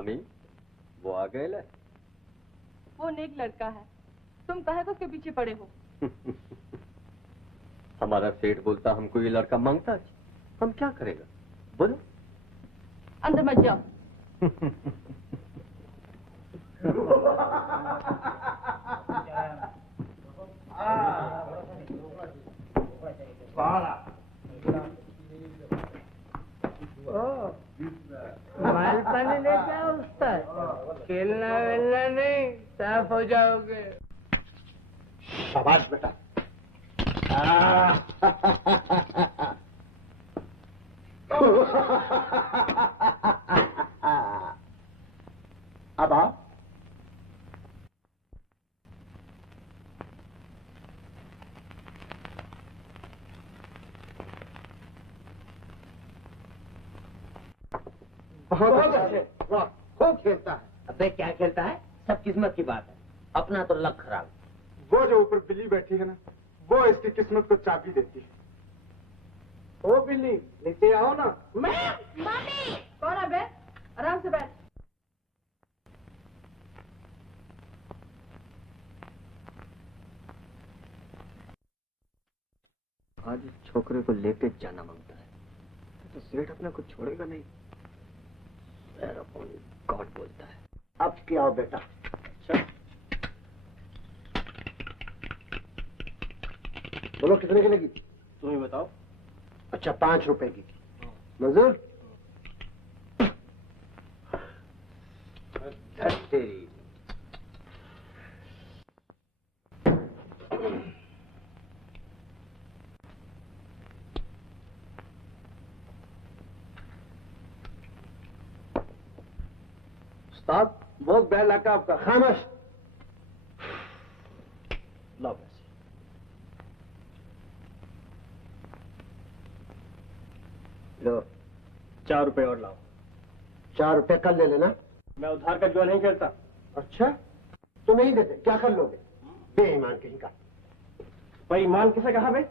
Mummy वो आ गए ले। वो नेक लड़का है, तुम काहे को उसके पीछे पड़े हो? हमारा सेठ बोलता हमको ये लड़का मांगता है, हम क्या करेगा बोलो। अंदर मत जाओ। माल पानी लेके आओ उस्ताद, खेलना वेलना नहीं, साफ हो जाओगे। शाबाश बेटा। अब आओ। बहुत अच्छे, खूब खेलता है। अबे क्या खेलता है, सब किस्मत की बात है, अपना तो लक खराब। वो जो ऊपर बिल्ली बैठी है ना, वो इसकी किस्मत को चाबी देती है। ओ बिल्ली, नीचे आओ ना। मैं मम्मी कौन है बे? आराम से बैठ। आज इस छोकरे को लेके जाना मांगता है तो सेठ अपने को छोड़ेगा नहीं। गॉड बोलता है। अब क्या आओ बेटा। चल बोलो कितने की लगी? तुम ही बताओ। अच्छा 5 रुपए की मंजूर। तेरी उस्ताद बहुत बैड लगा आपका। खामोश। लो पैसे। लो 4 रुपए और लाओ। 4 रुपए कल ले लेना। मैं उधार का जुआ नहीं खेलता। अच्छा तो नहीं देते, क्या कर लोगे? बेईमान कहीं का। भाई ईमान किसे कहा बे?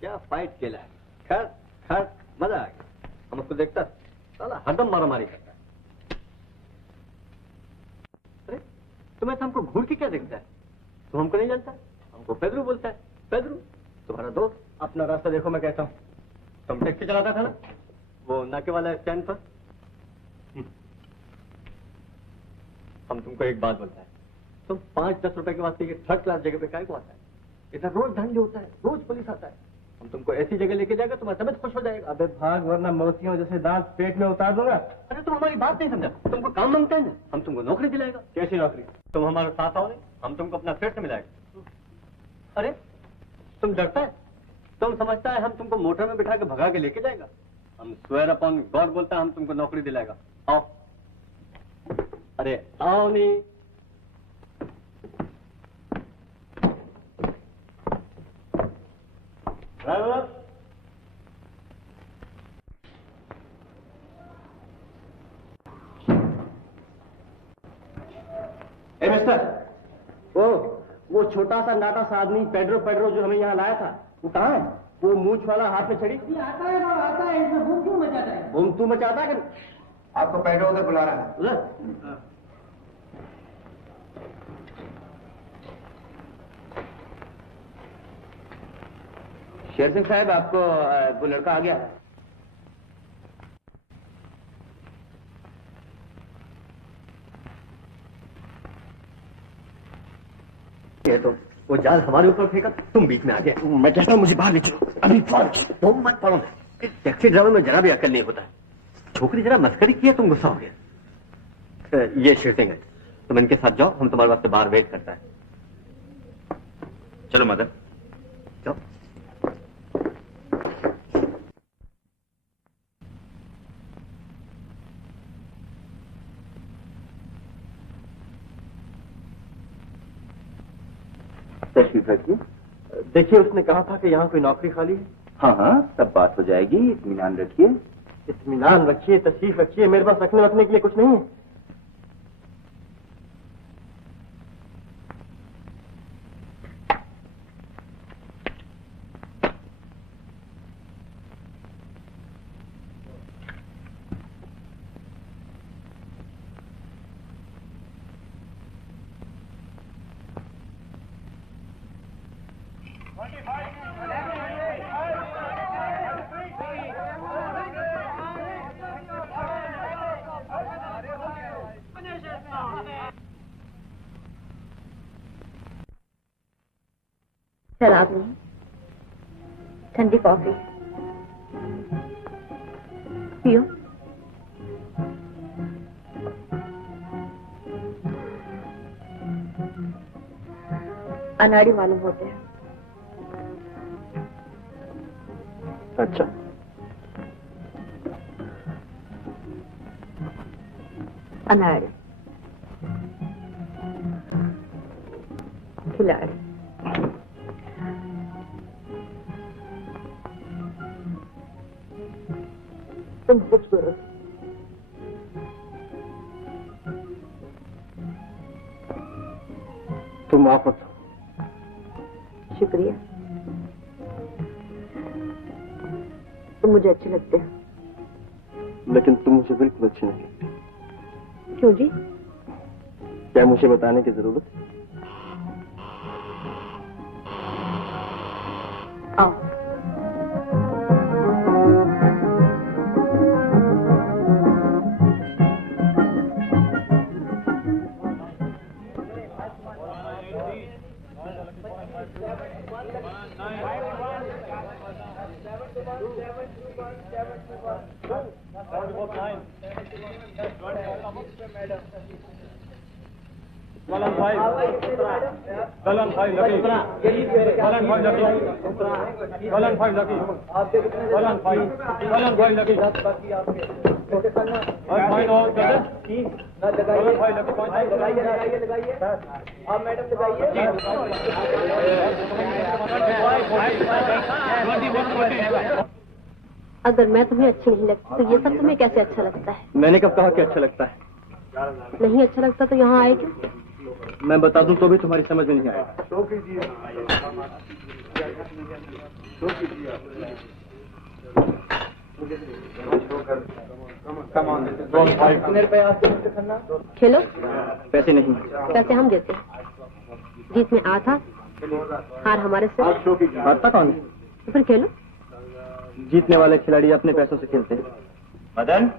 क्या फाइट खेला है। खैर खैर मजा आ गया। हम उसको देखता साला हरदम मारा मारी करता है। अरे तुम्हें तो हमको घूर के क्या देखता है? तुम हमको नहीं जानता? हमको पेदरू बोलता है। पेदरू तुम्हारा दोस्त। अपना रास्ता देखो मैं कहता हूँ। तुम टैक्सी चलाता था ना वो नाके वाला स्टैंड पर। हम तुमको एक बात बोलता है, तुम 5-10 रुपए के वास्ते ये 3rd क्लास जगह पे काहे को आता है? इधर रोज धंधे होता है, रोज पुलिस आता है। हम तुमको ऐसी जगह लेके जाएगा तुम्हारा तबियत खुश हो जाएगा। अबे भाग वरना मोतियों जैसे दांत पेट में उतार दूंगा। अरे तुम हमारी बात नहीं समझा। तुमको काम मांगता है ना, हम तुमको नौकरी दिलाएगा। कैसी नौकरी? तुम हमारे साथ आओ नहीं, हम तुमको अपना सेठ से मिलाएगा। अरे तुम डरता है? तुम समझता है हम तुमको मोटर में बिठा के भगा के लेके जाएगा? हम स्वेयर अपॉन गॉड बोलता है हम तुमको नौकरी दिलाएगा। आओ। अरे आओ नहीं। ड्राइवर ए मिस्टर, वो छोटा सा नाटा सा आदमी पेड्रो जो हमें यहाँ लाया था वो कहाँ है? वो मूछ वाला हाथ में छड़ी। आता है बाबा, आता है। इसमें बूम क्यों मचाता है? बूम तू मचाता है कि आपको पेड्रो उधर बुला रहा है। उधर? शेर सिंह साहब आपको वो लड़का आ गया। ये तो वो जाल हमारे ऊपर फेंका, तुम बीच में आ गए। मैं कहता हूँ मुझे बाहर ले चलो अभी। तुम मत पड़ो। टैक्सी ड्राइवर में जरा भी अकल नहीं होता। छोकरी जरा मस्करी किया तुम गुस्सा हो गया। ये शेर सिंह है, तुम इनके साथ जाओ, हम तुम्हारे वास्ते बाहर वेट करता है। चलो मदर जाओ। तशरीफ रखिए। देखिए, उसने कहा था कि यहाँ कोई नौकरी खाली है। हाँ हाँ, सब बात हो जाएगी, इत्मीनान रखिए। इत्मीनान रखिए, तशरीफ रखिए, मेरे पास रखने के लिए कुछ नहीं है। शराब नहीं, ठंडी कॉफी पियो। अनाड़ी मालूम होते हैं। अच्छा, अनाड़ी खिलाड़ी। तुम खूबसूरत, तुम आफत हो। शुक्रिया, तुम मुझे अच्छे लगते हो। लेकिन तुम मुझे बिल्कुल अच्छी नहीं लगती। क्यों जी? क्या मुझे बताने की जरूरत है? आओ। अगर मैं तुम्हें अच्छी नहीं लगती तो ये सब तुम्हें कैसे अच्छा लगता है? मैंने कब कहा कि अच्छा लगता है? नहीं अच्छा लगता तो यहाँ आए क्यों? मैं बता दूं तो भी तुम्हारी समझ में नहीं आएगा। खेलो। पैसे नहीं। पैसे हम देते हैं। जीत में आ था, हार हमारे से। हारता कौन है? तो फिर खेलो। जीतने वाले खिलाड़ी अपने पैसों से खेलते हैं। मदन,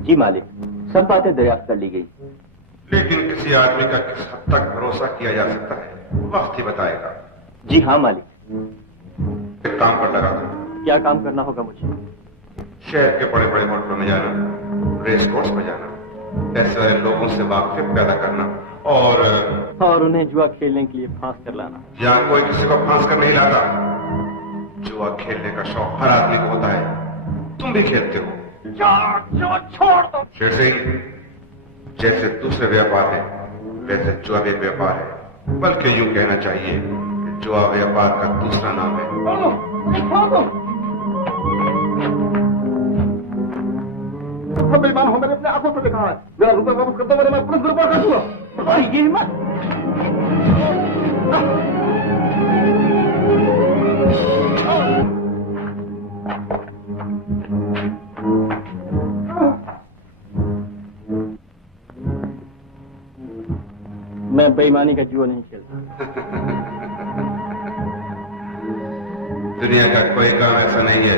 जी मालिक, सब बातें दरियाफ्त कर ली गई। लेकिन किसी आदमी का किस हद तक भरोसा किया जा सकता है, वक्त ही बताएगा। जी हाँ मालिक। एक काम पर लगा था। क्या काम करना होगा मुझे? शहर के बड़े बड़े होटलों में जाना, रेस कोर्स में जाना, ऐसे लोगों से वाकिफ पैदा करना और उन्हें जुआ खेलने के लिए फांस कर लाना। यहाँ कोई किसी को फांस कर नहीं लाता। जुआ खेलने का शौक हर आदमी को होता है। तुम भी खेलते हो। छोड़ दो शेर सिंह, जैसे दूसरे व्यापार है वैसे जुआ भी एक व्यापार है, बल्कि यूं कहना चाहिए कि जुआ व्यापार का दूसरा नाम है। बेईमान हो, मैंने अपने आंखों से देखा है। मेरा रुपया वापस करता हूँ, मैं पुलिस रिपोर्ट कर दूंगा। तुम्हारी ये हिम्मत? मैं बेईमानी का जुआ नहीं खेलता। दुनिया का कोई काम ऐसा नहीं है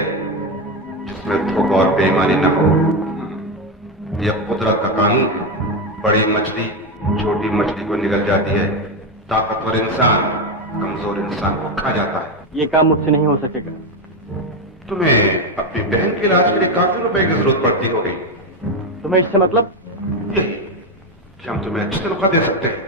जिसमें धोखा और बेईमानी न हो। यह कुदरत का कानून है। बड़ी मछली छोटी मछली को निगल जाती है, ताकतवर इंसान कमजोर इंसान को खा जाता है। ये काम मुझसे नहीं हो सकेगा। तुम्हें अपनी बहन के इलाज के लिए काफी रुपए की जरूरत पड़ती होगी। तुम्हें इससे मतलब? यही कि हम तुम्हें अच्छी तनख्वाह दे सकते हैं।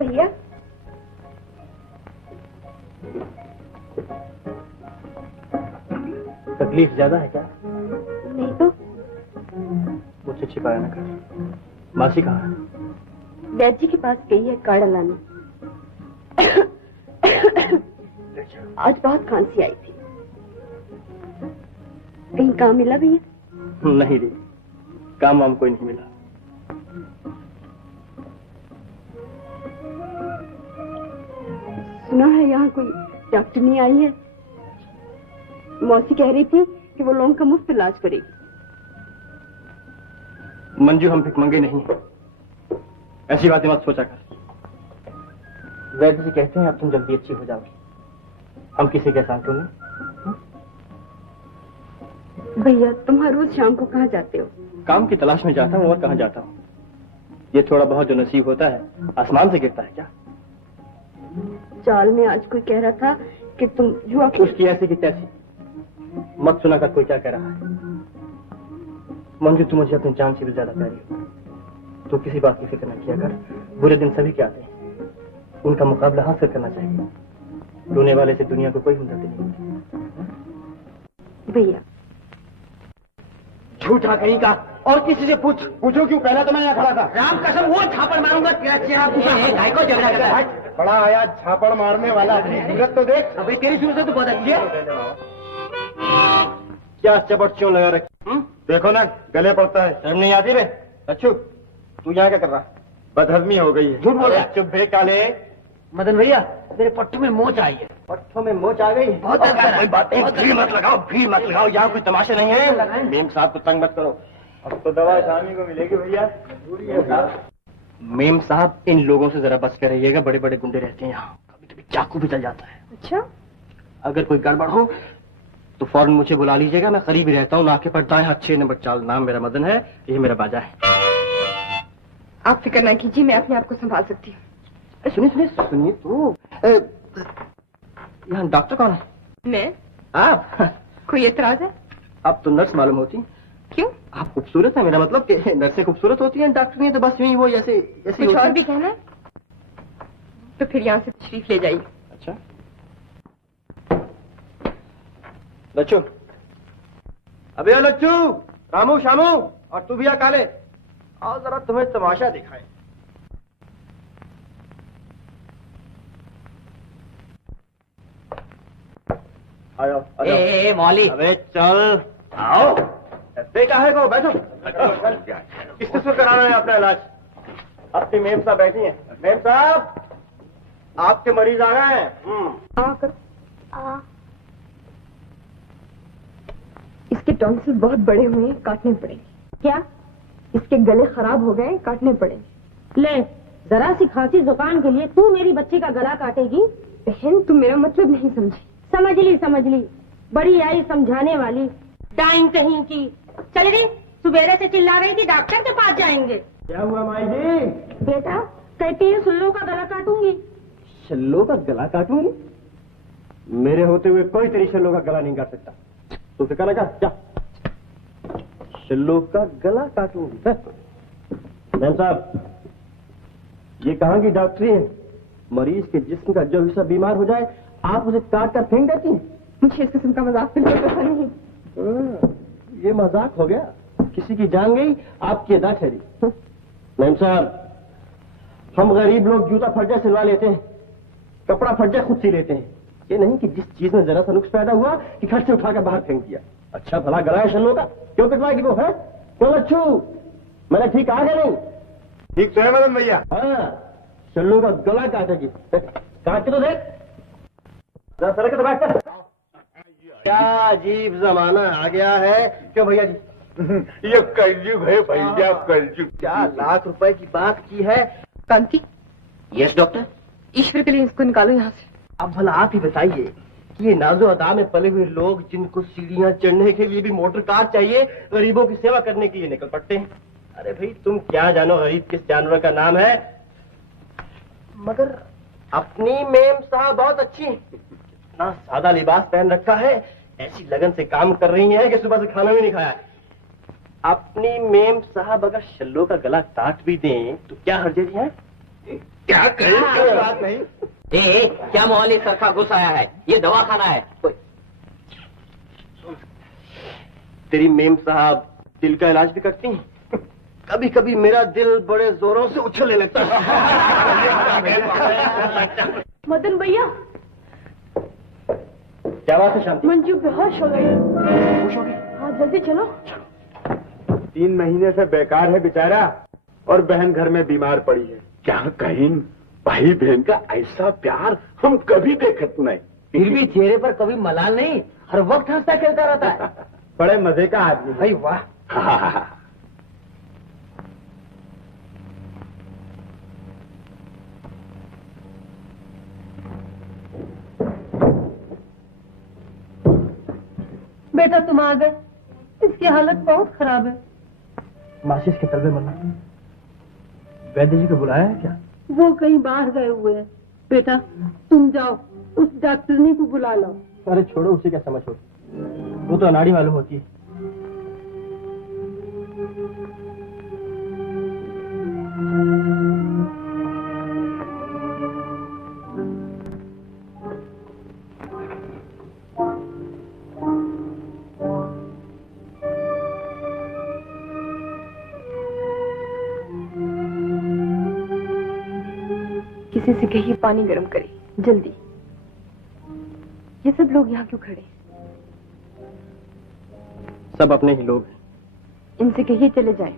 भैया, तकलीफ ज्यादा है क्या? नहीं तो मुझसे छिपाया न कर। मासी कहाँ है? वैद्य जी के पास गई है काढ़ा लाने। आज बहुत खांसी आई थी। कहीं काम मिला भैया? नहीं रे, काम वाम कोई नहीं मिला। सुना है यहाँ कोई डॉक्टर नहीं आई है। मौसी कह रही थी कि वो लोगों का मुफ्त इलाज करेगी। मंजू, हम भिखमंगे नहीं, ऐसी बातें मत सोचा कर। वैद्य जी कहते हैं अब तुम जल्दी अच्छी हो जाओगी। हम किसी के एहसान क्यों नहीं? भैया, तुम हर रोज शाम को कहाँ जाते हो? काम की तलाश में जाता हूँ, और कहाँ जाता हूँ। ये थोड़ा बहुत जो नसीब होता है आसमान से गिरता है क्या? चाल में आज कोई कह रहा था कि तुम जुआ उसकी ऐसी की तैसी मत सुना कर कोई क्या कह रहा है। मंजू, तू मुझे अपनी जान से भी ज्यादा प्यारी हो। तू किसी बात की फिक्र न किया कर। बुरे दिन सभी के आते हैं, उनका मुकाबला हाथ से करना चाहिए। रोने वाले से दुनिया को कोई हमदर्दी नहीं होती। भैया, झूठा कहीं का, और किसी से पूछ। पूछो क्यों? पहला तो मैं यहाँ खड़ा था। राम कसम, वो थापड़ मारूंगा तेरा चेहरा को झगड़ा करता है। बड़ा आया झापड़ मारने वाला। अपनी सूरत तो देख। अबे तेरी सूरत तो बहुत अच्छी है। क्या चपट क्यों लगा रखी? देखो ना, गले पड़ता है। शर्म नहीं आती रे? अच्छू, तू यहाँ क्या कर रहा है? बदहजमी हो गई है। झूठ बोल रहा है। चुप बे काले। मदन भैया, मेरे पट्टू में मोच आई है। पट्टों में मोच आ गई? बहुत कोई बात नहीं, भीड़ मत लगाओ, भीड़ मत लगाओ। यहाँ कोई तमाशा नहीं है। मेम साहब को तंग मत करो। अब तो दवा शामी को मिलेगी भैया। मेम साहब, इन लोगों से जरा बच कर रहिएगा। बड़े बड़े गुंडे रहते हैं यहाँ, कभी कभी चाकू भी चल जाता है। अच्छा, अगर कोई गड़बड़ हो तो फौरन मुझे बुला लीजिएगा। मैं करीब ही रहता हूँ, नाके पर दाएं हाथ 6 नंबर चाल। नाम मेरा मदन है, ये मेरा बाजा है। आप फिक्र ना कीजिए, मैं अपने आप को संभाल सकती हूँ। सुनिए सुनिए सुनिए तो, यहाँ डॉक्टर कौन है? मैं? आप? कोई एतराज है? आप तो नर्स मालूम होती। क्यों? आप खूबसूरत है। मेरा मतलब कि नर्सें खूबसूरत होती हैं, डॉक्टर नहीं तो बस यूं ही वो जैसे जैसे कुछ और भी कहना है तो फिर यहाँ से तशरीफ ले जाइए। अच्छा लच्चू, अबे ओ लच्चू, रामू, शामू, और तू भी आ काले, आओ जरा तुम्हें तमाशा दिखाएं। आओ, ए मौली, अबे चल आओ। काहे को बैठो। किससे शुरू कराना है अपना इलाज? अपनी मेम साहब बैठी हैं। मेम साहब, आपके मरीज आ गए हैं। इसके टॉन्सिल बहुत बड़े हुए हैं, काटने पड़ेंगे। क्या? इसके गले खराब हो गए, काटने पड़ेंगे। ले, जरा सी खांसी जुकाम के लिए तू मेरी बच्ची का गला काटेगी? बहन, तुम मेरा मतलब नहीं समझी। समझ ली, बड़ी आई समझाने वाली, डाइन कहीं की। चल रही, सुबेरे से चिल्ला रही थी डॉक्टर के पास जाएंगे। क्या हुआ माई जी? बेटा कहती है सुल्लो का गला काटूंगी। शल्लो का गला काटूंगी? मेरे होते हुए कोई तेरी शल्लो का गला नहीं काट सकता। तो फिक्र लगा, जा शल्लो का गला काटूंगी। मैम साहब, ये कहाँ की डॉक्टरी है? मरीज के जिस्म का जो हिस्सा बीमार हो जाए आप उसे काट कर फेंक देती हैं। मुझे इस किस्म का मजाक बिल्कुल पसंद नहीं। ये मजाक हो गया। किसी की जान गई, आपकी अदा ठहरी। मैम साहब, हम गरीब लोग जूता फर्जा सिलवा लेते हैं, कपड़ा फर्जा खुद सी लेते हैं। ये नहीं कि जिस चीज में जरा सा नुक्स पैदा हुआ कि घर से उठाकर बाहर फेंक दिया। अच्छा भला गला है शल्लो का, क्यों कटवाएगी वो है? क्यों अच्छू, मैंने ठीक कहा क्या नहीं? ठीक तो है मदन भैया। हाँ, शल्लो का गला काटेगी। काट के तो देख, जरा सड़क तो बैठ कर। क्या अजीब जमाना आ गया है। क्यों भैया जी? ये कलयुग है भैया, कलयुग। क्या लाख रुपए की बात की है। कांति, यस डॉक्टर। ईश्वर के लिए इसको निकालो यहाँ से। अब भला आप ही बताइए कि ये नाजो अदा में पले हुए लोग जिनको सीढ़ियां चढ़ने के लिए भी मोटर कार चाहिए, गरीबों की सेवा करने के लिए निकल पड़ते हैं। अरे भाई तुम क्या जानो गरीब किस जानवर का नाम है। मगर अपनी मेम साहब बहुत अच्छी हैं। इतना सादा लिबास पहन रखा है, ऐसी लगन से काम कर रही हैं कि सुबह से खाना भी नहीं खाया। अपनी मेम साहब अगर शल्लो का गला काट भी दें तो क्या हर्ज है? क्या करें, कोई बात नहीं। क्या मोहाली सरफा घुस आया है, ये दवाखाना है। तेरी मेम साहब दिल का इलाज भी करती हैं। कभी कभी मेरा दिल बड़े जोरों से उछलने लगता है। मदन भैया, क्या बात है शांति? मंजू बेहोश हो गई। खुश हो गई? हाँ जल्दी चलो। 3 महीने से बेकार है बेचारा, और बहन घर में बीमार पड़ी है। क्या कहीं भाई बहन का ऐसा प्यार हम कभी देखत नहीं। फिर भी चेहरे पर कभी मलाल नहीं, हर वक्त हंसता खेलता रहता है। बड़े मजे का आदमी। भाई वाह। बेटा तुम आ गए, इसकी हालत बहुत खराब है। मासी इसके तलबे मरना। वैद्य जी को बुलाया है क्या? वो कहीं बाहर गए हुए हैं। बेटा तुम जाओ, उस डॉक्टरनी को बुला लो। अरे छोड़ो, उसे क्या समझ हो, वो तो अनाड़ी मालूम होती है। किसी से कहिए पानी गर्म करे जल्दी। ये सब लोग यहाँ क्यों खड़े? सब अपने ही लोग हैं। इनसे कहिए चले जाएं।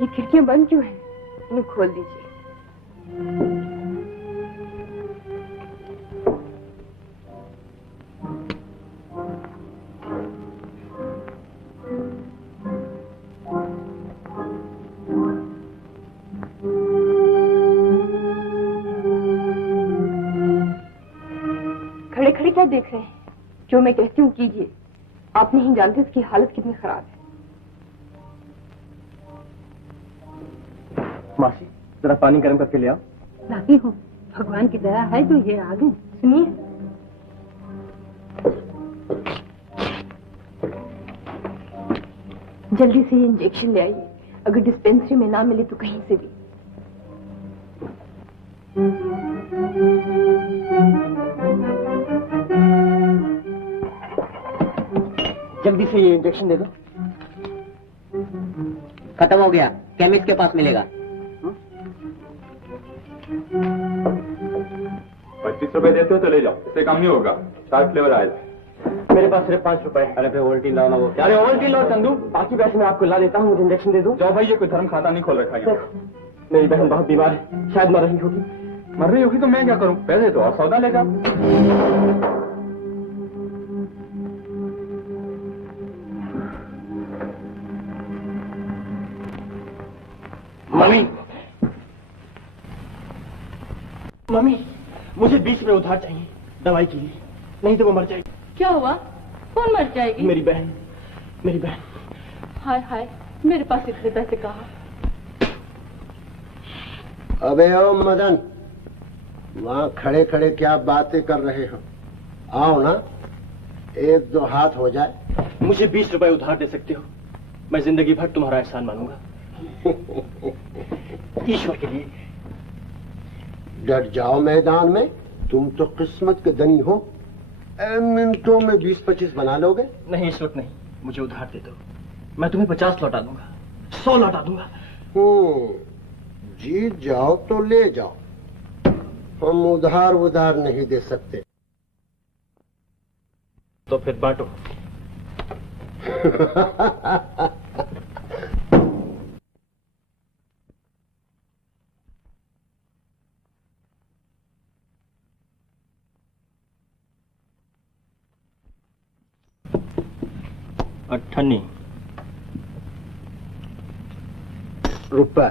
ये खिड़कियां बंद क्यों हैं? इन्हें खोल दीजिए। खड़े खड़े क्या देख रहे हैं? जो मैं कहती हूँ कीजिए। आप नहीं जानते इसकी हालत कितनी खराब है। मासी जरा पानी गर्म करके ले आओ। लाती हूँ, भगवान की दया है तो ये आ गए। सुनिए, जल्दी से ये इंजेक्शन ले आइए। अगर डिस्पेंसरी में ना मिले तो कहीं से भी। जल्दी से ये इंजेक्शन दे दो। खत्म हो गया, केमिस्ट के पास मिलेगा। 25 रुपए देते हो तो ले जाओ, इससे कम नहीं होगा। 4 फ्लेवर आए। मेरे पास सिर्फ 5 रुपए। अरे पे ओवल्टीन लाओ ना। वो अरे ओवल्टीन लाओ चंदू, बाकी पैसे मैं आपको ला देता हूँ, मुझे इंजेक्शन दे दो। जाओ भाई, ये कोई धर्म खाता नहीं खोल रखा है। मेरी बहन बहुत बीमार है, शायद मर रही होगी। मर रही होगी तो मैं क्या करूं? पैसे तो और सौदा ले जाओ। मम्मी, मम्मी मुझे 20 रुपए उधार चाहिए दवाई के लिए, नहीं तो वो मर जाएगी। क्या हुआ? कौन मर जाएगी? मेरी बहन, मेरी बहन। हाय हाय, मेरे पास इतने पैसे कहाँ? अबे ओ मदन, वहाँ खड़े खड़े क्या बातें कर रहे हो? आओ ना, 1-2 हाथ हो जाए। मुझे 20 रुपए उधार दे सकते हो, मैं जिंदगी भर तुम्हारा एहसान मानूंगा। ईश्वर के लिए। डट जाओ मैदान में, तुम तो किस्मत के धनी हो। मिनटों में 20-25 बना लोगे? नहीं इस वक्त नहीं, मुझे उधार दे दो, मैं तुम्हें 50 लौटा दूंगा, 100 लौटा दूंगा। जीत जाओ तो ले जाओ, हम उधार नहीं दे सकते। तो फिर बांटो। अठन्नी। रुपए।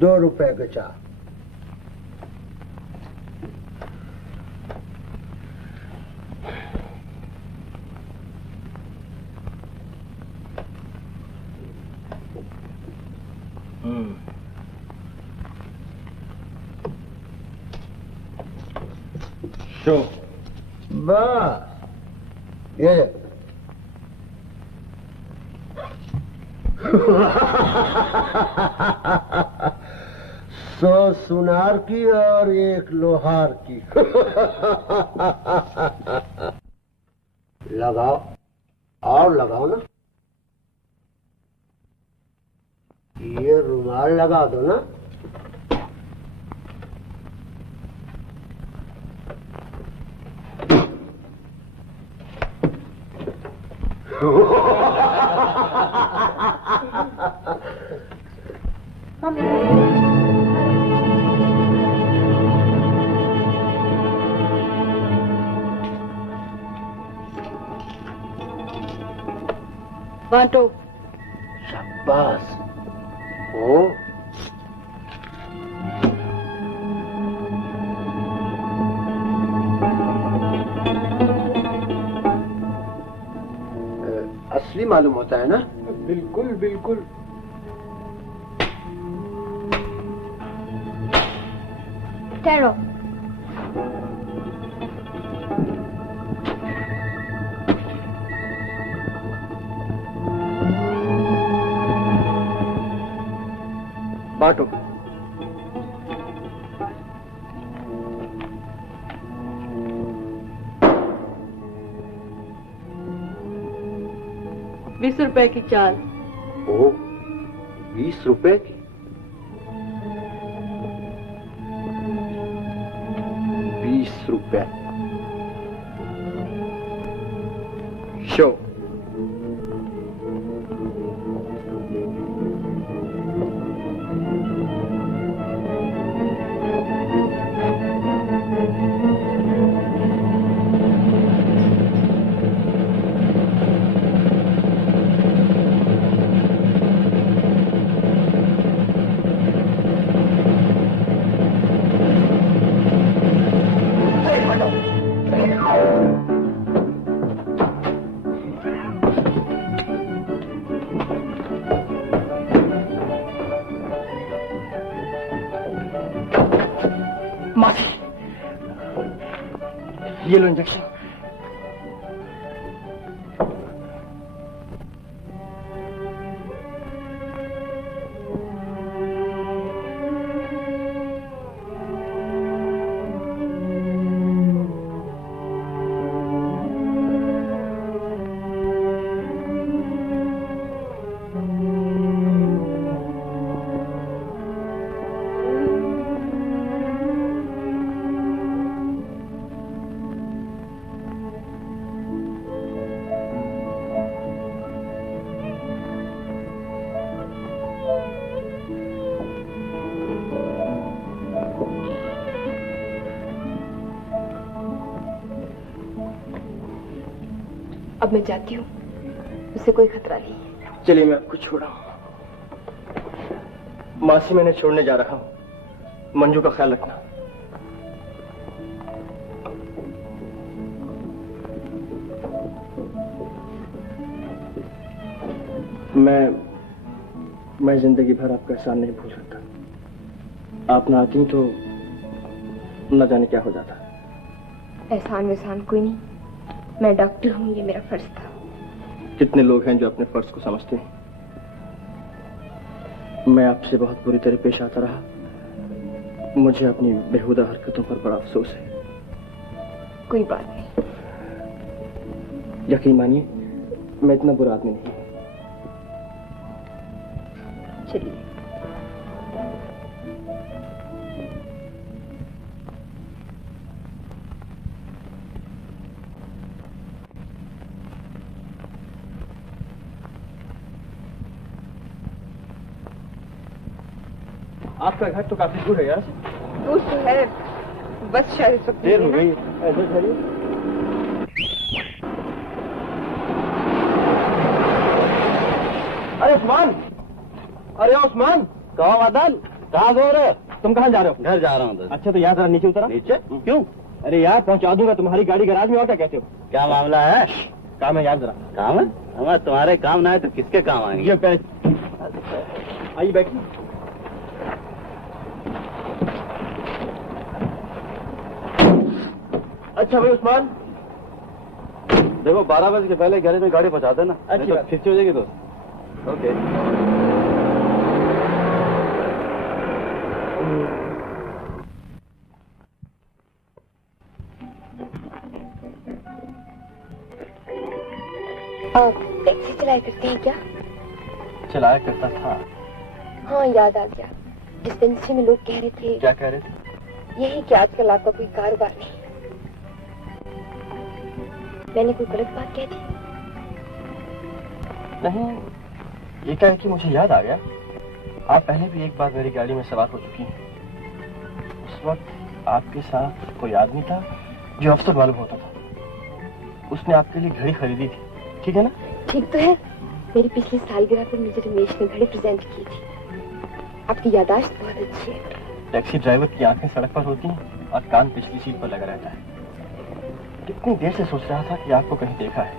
₹2 के चार। शो। बस ये सौ सुनार की और एक लोहार की। लगाओ और लगाओ ना। ये रुमाल लगा दो ना। बांटो। शाबाश। ओ असली मालूम होता है ना। बिल्कुल बिल्कुल। ठहरो। बांटो। ₹20 की चाल। ओ 20 रुपए की। ₹20 शो। मासी, ये लो इंजेक्शन। अब मैं जाती हूँ, उसे कोई खतरा नहीं है। चलिए मैं आपको छोड़ा हूं। मासी मैंने छोड़ने जा रहा हूं, मंजू का ख्याल रखना। मैं जिंदगी भर आपका एहसान नहीं भूल सकता। आप ना आती तो न जाने क्या हो जाता। एहसान वहसान कोई नहीं, मैं डॉक्टर हूँ, ये मेरा फर्ज था। कितने लोग हैं जो अपने फर्ज को समझते हैं। मैं आपसे बहुत बुरी तरह पेश आता रहा, मुझे अपनी बेहुदा हरकतों पर बड़ा अफसोस है। कोई बात नहीं। यकीन मानिए मैं इतना बुरा आदमी नहीं। चलिए। आपका घर तो काफी दूर है यार। दूर तो है, बस शायद इस वक्त देर हो गई। ऐसे ठहरिए। अरे उस्मान, अरे उस्मान, कहो मदन, कहाँ सो रहे? तुम कहाँ जा रहे हो? घर जा रहा हूँ। अच्छा तो यहाँ जरा नीचे उतरा। नीचे क्यों? अरे यार पहुँचा दूंगा तुम्हारी गाड़ी गैराज में, और क्या कहते हो? क्या मामला है? काम है यार जरा। काम है? हमारे तुम्हारे काम ना है तो किसके काम आएंगे? ये आइए बैठिए। अच्छा भाई उस्मान, देखो 12 बजे के पहले गैरेज में गाड़ी पहुँचा देना। अच्छी बात। खिंची हो जाएगी दोस्त। ओके। आप टैक्सी चलाया करते हैं क्या? चलाया करता था। हाँ याद आ गया, डिस्पेंसरी में लोग कह रहे थे। क्या कह रहे थे? यही कि आजकल आपका कोई कारोबार नहीं। मैंने कोई गलत बात कह दी? नहीं, ये क्या है कि मुझे याद आ गया, आप पहले भी एक बार मेरी गाड़ी में सवार हो चुकी हैं। उस वक्त आपके साथ कोई आदमी था जो अफसर मालूम होता था। उसने आपके लिए घड़ी खरीदी थी, ठीक है ना? ठीक तो है। मेरी पिछली सालगिरह पर मुझे रमेश ने घड़ी प्रेजेंट की थी। आपकी याददाश्त बहुत अच्छी है। टैक्सी ड्राइवर की आंखें सड़क पर होती हैं और कान पिछली सीट पर लगा रहता है। कितनी देर से सोच रहा था कि आपको कहीं देखा है।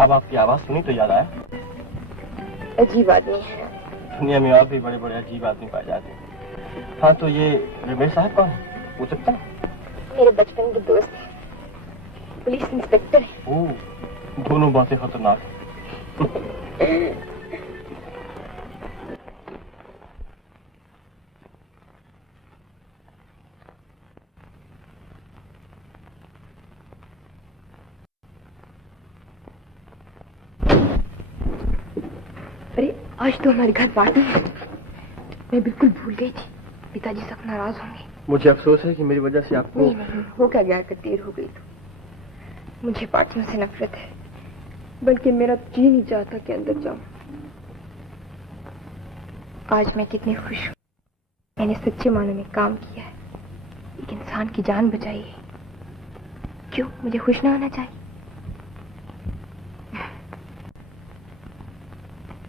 अब आपकी आवाज सुनी तो याद आया। अजीब आदमी है। दुनिया में और भी बड़े बड़े अजीब आदमी पाए जाते हैं। हाँ तो ये रमेश साहब कौन है? पूछ सकता हूँ? मेरे बचपन के दोस्त हैं, पुलिस इंस्पेक्टर है। ओह, दोनों बातें खतरनाक हैं। अरे आज तो हमारे घर पार्टी है। मैं बिल्कुल भूल गई थी। पिताजी सब नाराज होंगे। मुझे अफसोस है कि मेरी वजह से आपको। नहीं, हो क्या गया, देर हो गई तो। मुझे पार्टियों से नफरत है, बल्कि मेरा जी नहीं चाहता कि अंदर जाऊं। आज मैं कितनी खुश हूँ। मैंने सच्चे मानों में काम किया है, एक इंसान की जान बचाई है। क्यों मुझे खुश ना होना चाहिए?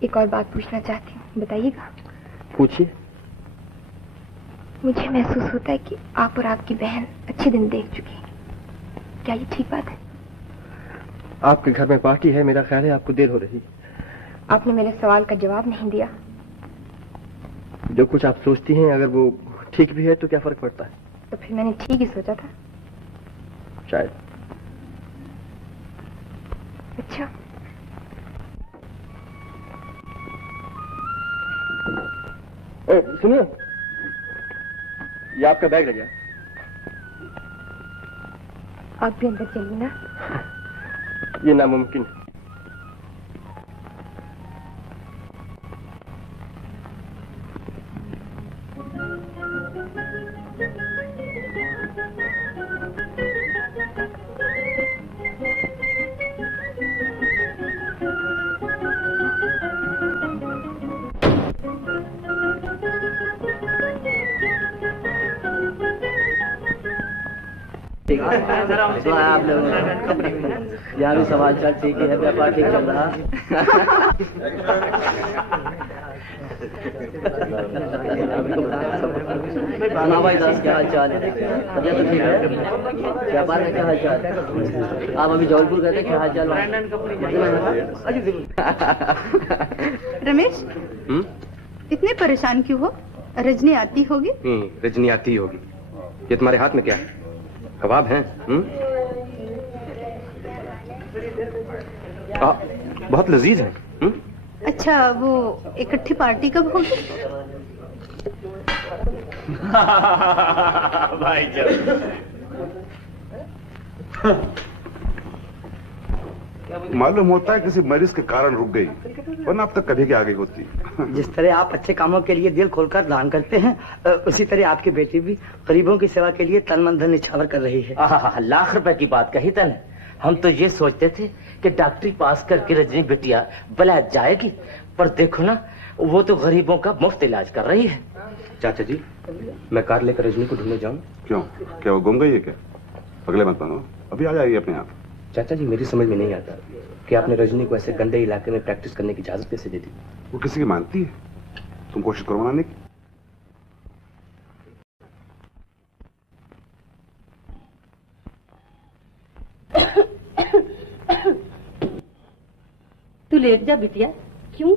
एक और बात पूछना चाहती हूँ, बताइएगा। पूछिए। मुझे महसूस होता है कि आप और आपकी बहन अच्छे दिन देख चुकी हैं। क्या ये ठीक बात है? आपके घर में पार्टी है, मेरा ख्याल है आपको देर हो रही। आपने मेरे सवाल का जवाब नहीं दिया। जो कुछ आप सोचती हैं अगर वो ठीक भी है तो क्या फर्क पड़ता है? तो फिर मैंने ठीक ही सोचा था। शायद। अच्छा। सुनिए, ये आपका बैग लग गया। आप भी अंदर चलिए ना। ये नामुमकिन है। तो आप लोग यहाँ भी सवाल चल ठीक है, व्यापार ठीक चल रहा। हाँ भाई दास, क्या हाल चाल है? तबियत तो ठीक है? व्यापार में क्या हाल चाल है? आप अभी जौलपुर गए थे, क्या हाल चाल है? रमेश, इतने परेशान क्यों हो? रजनी आती होगी? रजनी आती होगी। ये तुम्हारे हाथ में क्या है? कबाब हैं? बहुत लजीज है। अच्छा, वो इकट्ठी पार्टी कब होगी? भाई मालूम होता है किसी मरीज के कारण रुक गई, वरना अब तक कभी के आगे होती। जिस तरह आप अच्छे कामों के लिए दिल खोलकर दान करते हैं, उसी तरह आपकी बेटी भी गरीबों की सेवा के लिए तन मन धन निछावर कर रही है। लाख रुपए की बात कही तने। हम तो ये सोचते थे कि डॉक्टरी पास करके रजनी बिटिया बला जाएगी, पर देखो ना, वो तो गरीबों का मुफ्त इलाज कर रही है। चाचा जी, मैं कार लेकर रजनी को ढूंढने जाऊं? क्यों? क्या वो गुम गई है क्या? अगले मत बनो, अभी आ जाएगी अपने आप। चाचा जी, मेरी समझ में नहीं आता कि आपने रजनी को ऐसे गंदे इलाके में प्रैक्टिस करने की इजाजत कैसे दे दी? वो किसी की मानती है? तुम कोशिश करो मनाने की। तू लेट जा बिटिया। क्यों?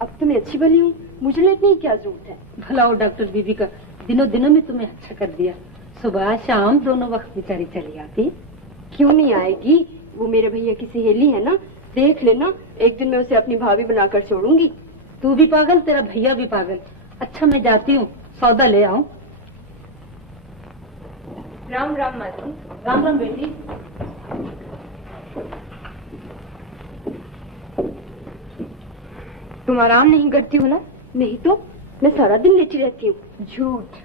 अब तो मैं अच्छी भली हूँ, मुझे लेटने की क्या जरूरत है? भला वो डॉक्टर बीबी का दिनों दिनों में तुम्हें अच्छा कर दिया। सुबह शाम दोनों वक्त बेचारी चली आती। क्यों नहीं आएगी? वो मेरे भैया की सहेली है ना, देख लेना, एक दिन मैं उसे अपनी भाभी बनाकर छोड़ूंगी। तू भी पागल, तेरा भैया भी पागल। अच्छा मैं जाती हूँ, सौदा ले आऊं। राम राम मासी। राम राम बेटी। तुम आराम नहीं करती हो ना? नहीं तो, मैं सारा दिन लेटी रहती हूँ। झूठ।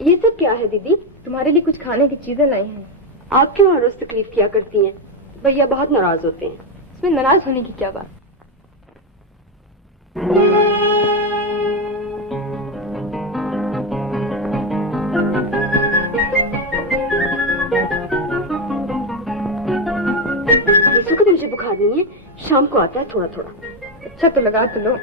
ये सब क्या है दीदी? तुम्हारे लिए कुछ खाने की चीजें लाई हैं। आप क्यों हर रोज तकलीफ किया करती हैं? भैया बहुत नाराज होते हैं। इसमें नाराज होने की क्या बात? वैसे तो मुझे बुखार नहीं है, शाम को आता है थोड़ा थोड़ा। अच्छा तो लगा तो लो।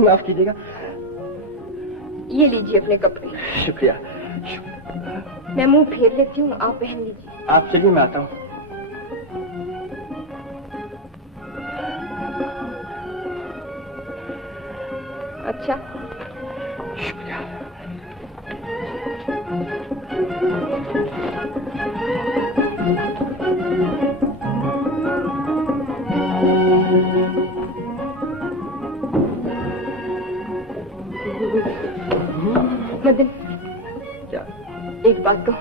माफ कीजिएगा। ये लीजिए अपने कपड़े। शुक्रिया। मैं मुंह फेर लेती हूँ, आप पहन लीजिए। आप चलिए, मैं आता हूँ। अच्छा। शुक्रिया। मदन, क्या? एक बात कहूँ?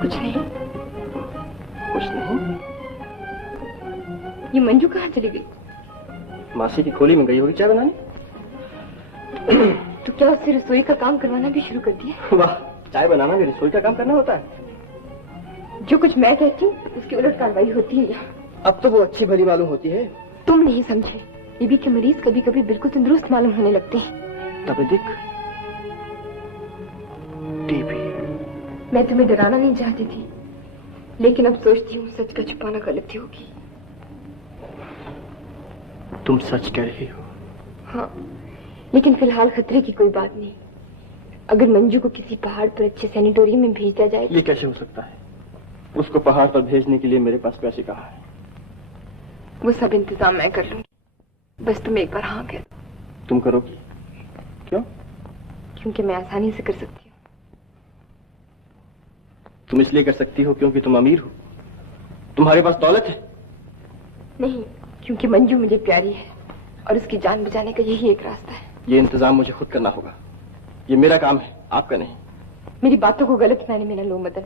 कुछ नहीं। कुछ नहीं? ये मंजू कहाँ चली गई? मासी की खोली में गई होगी चाय बनाने। तो क्या उससे रसोई का काम करवाना भी शुरू कर दिया? वाह, चाय बनाना भी रसोई का काम करना होता है। जो कुछ मैं कहती हूँ उसकी उलट कार्रवाई होती है यहाँ। अब तो वो अच्छी भली मालूम होती है। तुम नहीं समझे, टीबी के मरीज कभी कभी बिल्कुल तंदुरुस्त मालूम होने लगते हैं। तपेदिक, टीबी। मैं तुम्हें डराना नहीं चाहती थी, लेकिन अब सोचती हूँ सच का छुपाना गलती होगी। तुम सच कह रही हो? हाँ, लेकिन फिलहाल खतरे की कोई बात नहीं। अगर मंजू को किसी पहाड़ पर अच्छे सैनिटोरियम में भेज दिया जाए। ये कैसे हो सकता है? उसको पहाड़ पर भेजने के लिए मेरे पास पैसे कहाँ है? वो सब इंतजाम मैं कर लूंगी, बस तुम एक बार हाँ कह दो। तुम करोगी? क्यों? क्योंकि मैं आसानी से कर सकती हूँ। तुम इसलिए कर सकती हो क्योंकि तुम अमीर हो? तुम्हारे पास दौलत है? नहीं, क्योंकि मंजू मुझे प्यारी है और उसकी जान बचाने का यही एक रास्ता है। ये इंतजाम मुझे खुद करना होगा। ये मेरा काम है, आपका नहीं। मेरी बातों को गलत मायने में न लो मदन।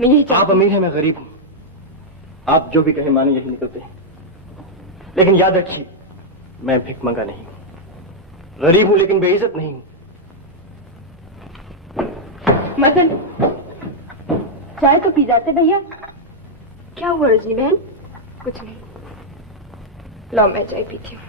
मैं यही आप अमीर हैं, मैं गरीब हूँ। आप जो भी कहें माने यही निकलते हैं। लेकिन याद रखिए, मैं भिखमंगा नहीं हूँ। गरीब हूँ लेकिन बेइज्जत नहीं हूँ। मदन, चाय तो पी जाते भैया। क्या हुआ रजनी बहन? कुछ नहीं, लो मैं चाय पीती हूँ।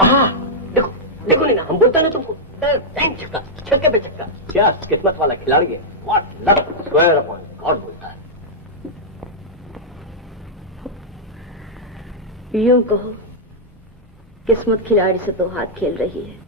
देखो देखो नहीं ना, हम बोलता ना तुमको, छक्का, छक्के पे छक्का। क्या किस्मत वाला खिलाड़ी है, what luck square upon God बोलता है। यूं कहो किस्मत खिलाड़ी से तो हाथ खेल रही है।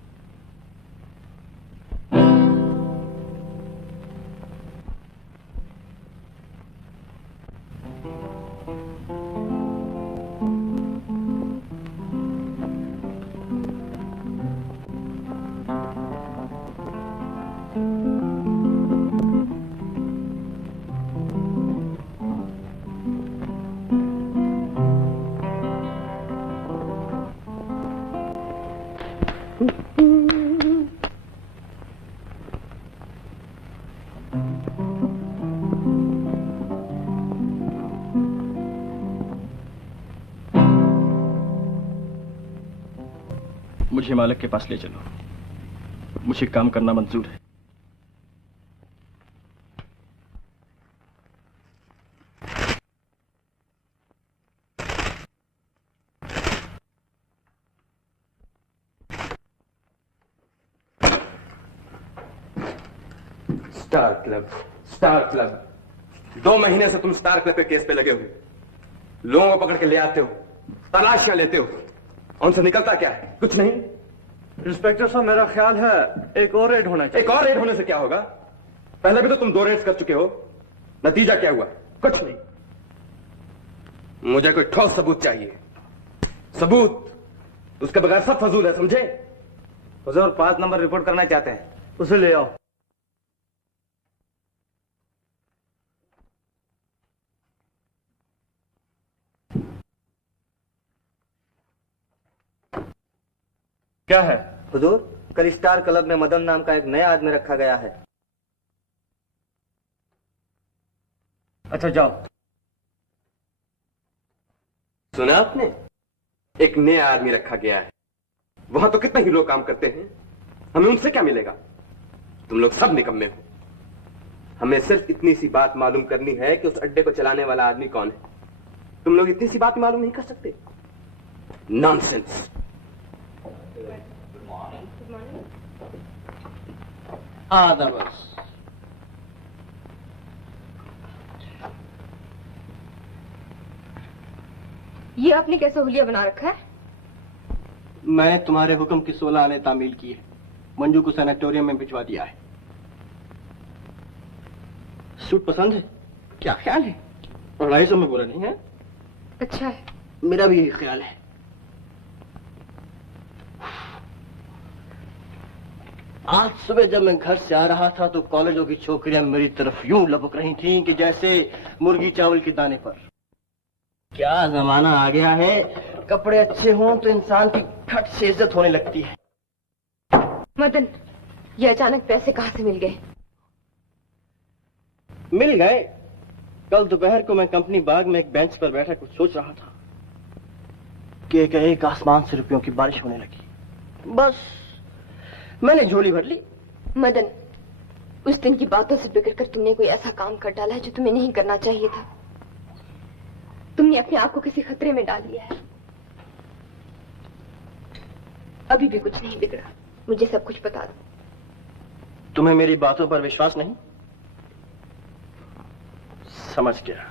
मुझे मालिक के पास ले चलो, मुझे काम करना मंजूर है। Star club, star club. 2 महीने से तुम स्टार क्लब के केस पे लगे हो, लोगों को पकड़ के ले आते हो, तलाशियां लेते हो, उनसे निकलता क्या है? कुछ नहीं। इंस्पेक्टर साहब, मेरा ख्याल है एक और रेड होना चाहिए। एक और रेड होने से क्या होगा? पहले भी तो तुम 2 रेड्स कर चुके हो, नतीजा क्या हुआ? कुछ नहीं। मुझे कोई ठोस सबूत चाहिए, सबूत। उसके बगैर सब फजूल है, समझे? हुजूर 5 नंबर रिपोर्ट करना चाहते हैं, उसे ले आओ। क्या है? हुजूर, कल स्टार क्लब में मदन नाम का एक नया आदमी रखा गया है। अच्छा जाओ। सुना आपने? एक नया आदमी रखा गया है। वहां तो कितने ही लोग काम करते हैं, हमें उनसे क्या मिलेगा? तुम लोग सब निकम्मे हो। हमें सिर्फ इतनी सी बात मालूम करनी है कि उस अड्डे को चलाने वाला आदमी कौन है। तुम लोग इतनी सी बात मालूम नहीं कर सकते? नॉनसेंस। बस ये आपने कैसा हुलिया बना रखा है? मैंने तुम्हारे हुक्म की 16 आने तामील की है, मंजू को सैनिटोरियम में भिजवा दिया है। सूट पसंद है? क्या ख्याल है? 250 में बुरा नहीं है। अच्छा है। मेरा भी यही ख्याल है। आज सुबह जब मैं घर से आ रहा था तो कॉलेजों की छोकरियां मेरी तरफ यूं लपक रही थीं कि जैसे मुर्गी चावल के दाने पर। क्या जमाना आ गया है, कपड़े अच्छे हों तो इंसान की खट से इज्जत होने लगती है। मदन, ये अचानक पैसे कहां से मिल गए? मिल गए। कल दोपहर को मैं कंपनी बाग में एक बेंच पर बैठा कुछ सोच रहा था कि एक आसमान से रुपयों की बारिश होने लगी। बस मैंने झोली भर ली। मदन, उस दिन की बातों से बिगड़ कर तुमने कोई ऐसा काम कर डाला है जो तुम्हें नहीं करना चाहिए था। तुमने अपने आप को किसी खतरे में डाल लिया है। अभी भी कुछ नहीं बिगड़ा, मुझे सब कुछ बता दो। तुम्हें मेरी बातों पर विश्वास नहीं? समझ गया।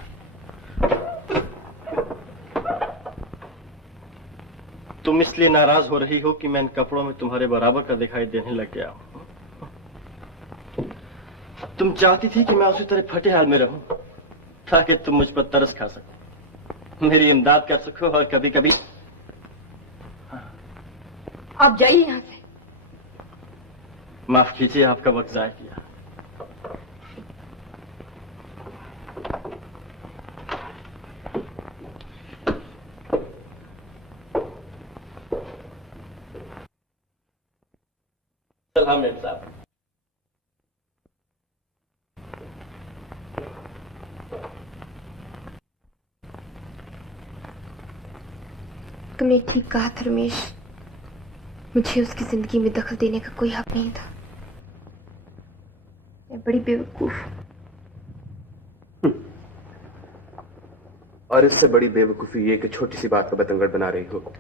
तुम इसलिए नाराज हो रही हो कि मैं इन कपड़ों में तुम्हारे बराबर का दिखाई देने लग गया हूं। तुम चाहती थी कि मैं उसी तरह फटे हाल में रहूं ताकि तुम मुझ पर तरस खा सको, मेरी इमदाद कर सको और कभी कभी। आप जाइए यहां से। माफ कीजिए, आपका वक्त जाया किया। सलाम साहब। तुमने ठीक कहा था रमेश, मुझे उसकी जिंदगी में दखल देने का कोई हक नहीं था। मैं बड़ी बेवकूफ हूं। और इससे बड़ी बेवकूफी ये कि छोटी सी बात का बतंगड़ बना रही हो।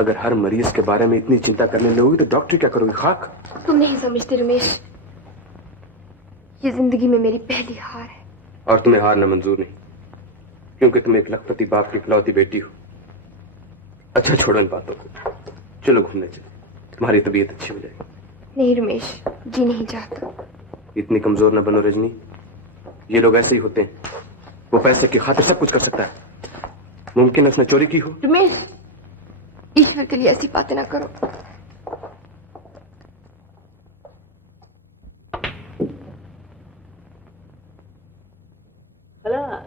अगर हर मरीज के बारे में इतनी चिंता करने लगोगी तो डॉक्टर क्या करोगे? खाक। तुम नहीं समझते रमेश, ये जिंदगी में मेरी पहली हार है। और तुम्हें हारना मंजूर नहीं, क्योंकि तुम एक लखपति बाप की इकलौती बेटी हो। अच्छा छोड़ो इन बातों को, चलो घूमने चले, तुम्हारी तबीयत अच्छी हो जाएगी। नहीं रमेश, जी नहीं चाहता। इतनी कमजोर न बनो रजनी, ये लोग ऐसे ही होते हैं। वो पैसे की खातिर सब कुछ कर सकता है। मुमकिन है उसने चोरी की हो। रमेश, ईश्वर के लिए ऐसी बातें ना करो। खलास,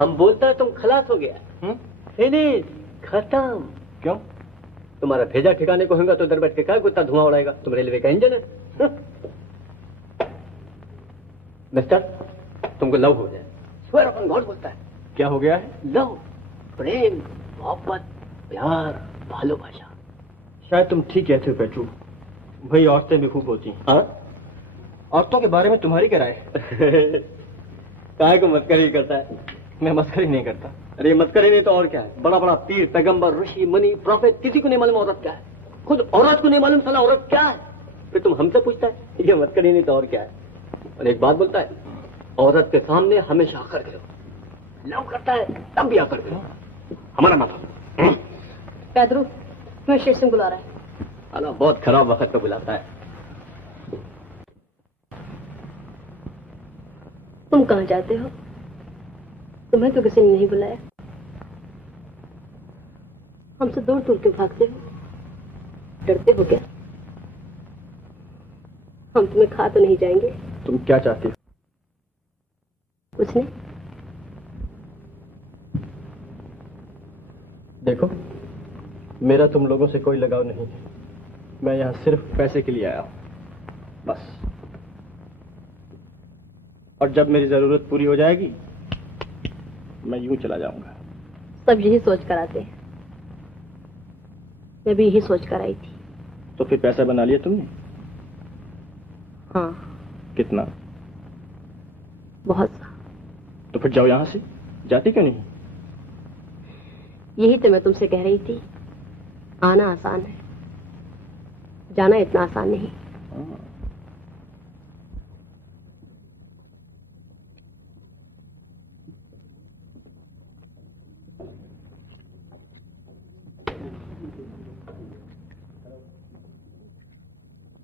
हम बोलता है तुम खलास हो गया। फिनिश, खत्म। क्यों? तुम्हारा भेजा ठिकाने को होगा तो उधर बैठ के क्या इतना धुआं उड़ाएगा? तुम रेलवे का इंजन है। मिस्टर, तुमको लव हो जाए। स्वेर अपन गॉड बोलता है। क्या हो गया है? लव, प्रेम, मोहब्बत, प्यार, भालोबाशा। शायद तुम ठीक कहते हो पेट्रू, वही औरतें भी खूब होती हैं। औरतों के बारे में तुम्हारी क्या राय? काहे को मस्करी करता है? मैं मस्करी नहीं करता। अरे मस्करी नहीं तो और क्या है? बड़ा बड़ा पीर, पैगंबर, ऋषि, मुनि, प्रॉफेट, किसी को नहीं मालूम औरत क्या है। खुद औरत को नहीं मालूम साला औरत क्या है। फिर तुम हमसे पूछता है? ये मस्करी नहीं तो और क्या है? और एक बात बोलता है, औरत के सामने हमेशा आकर गिरो। लव करता है तब भी आकर गिरो। हमारा माथा। पैदरू, तुम्हें स्टेशन बुला रहा है। अला बहुत खराब वक्त पे बुलाता है। तुम कहाँ जाते हो? तुम्हें तो किसी ने नहीं बुलाया। हमसे दूर दूर क्यों भागते हो? डरते हो क्या? हम तुम्हें खा तो नहीं जाएंगे? तुम क्या चाहती हो? कुछ नहीं। देखो, मेरा तुम लोगों से कोई लगाव नहीं है। मैं यहाँ सिर्फ पैसे के लिए आया हूँ, बस। और जब मेरी जरूरत पूरी हो जाएगी मैं यूं चला जाऊंगा। सब यही सोच कर आते हैं। मैं भी यही सोच कर आई थी। तो फिर पैसा बना लिया तुमने? हाँ। कितना? बहुत सा। तो फिर जाओ यहाँ से। जाती क्यों नहीं? यही तो मैं तुमसे कह रही थी। आना आसान है, जाना इतना आसान नहीं।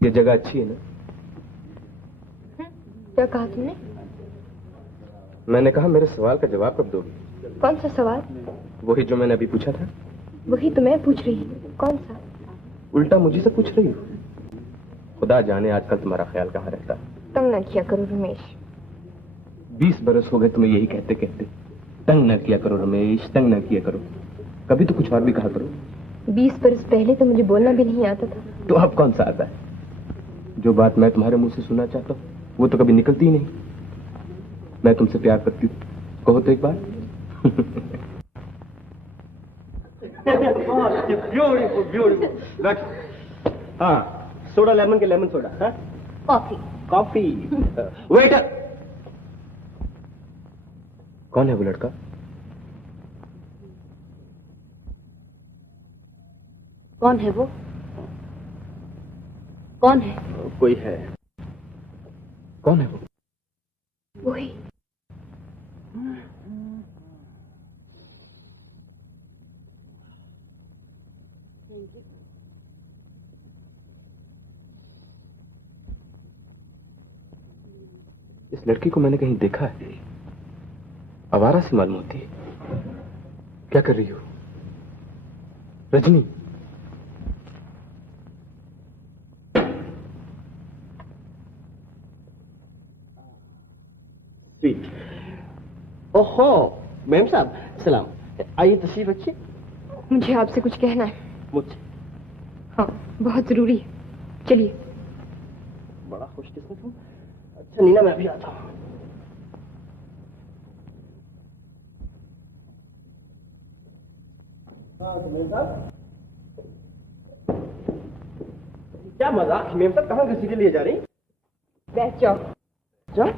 ये जगह अच्छी है ना? क्या कहा तुमने? मैंने कहा मेरे सवाल का जवाब कब दोगी? कौन सा सवाल? वही जो मैंने अभी पूछा था। वही तो मैं पूछ रही हूँ। कौन सा? उल्टा मुझे से पूछ रही हो। खुदा जाने आजकल तुम्हारा ख्याल कहाँ रहता है। तंग ना किया करो रमेश। 20 बरस हो गए तुम्हें यही कहते कहते। तंग न किया करो रमेश, तंग न किया करो। कभी तो कुछ और भी कहा करो। 20 बरस पहले तो मुझे बोलना भी नहीं आता था। तो अब कौन सा आता है? जो बात मैं तुम्हारे मुंह से सुनना चाहता हूँ वो तो कभी निकलती ही नहीं। मैं तुमसे प्यार करती हूँ, कहो तो एक बार। Beautiful beautiful. हाँ, सोडा लेमन के लेमन सोडा। हाँ, कॉफी। कॉफी। वेटर। कौन है वो लड़का? कौन है वो? कौन है? कोई है। कौन है वो? वही। इस लड़की को मैंने कहीं देखा है। आवारा सी मालूम होती है। क्या कर रही हो रजनी? ओहो, मैम साहब, सलाम। आइए तशरीफ रखिए। मुझे आपसे कुछ कहना है। मुझसे? हाँ, बहुत जरूरी है। चलिए। बड़ा खुशकिस्मत हूँ। अच्छा नीना, मैं भी आता हूँ। क्या मजाक? मैम साहब कहाँ घसीटे लिए जा रही? बैठ जाओ। जाओ।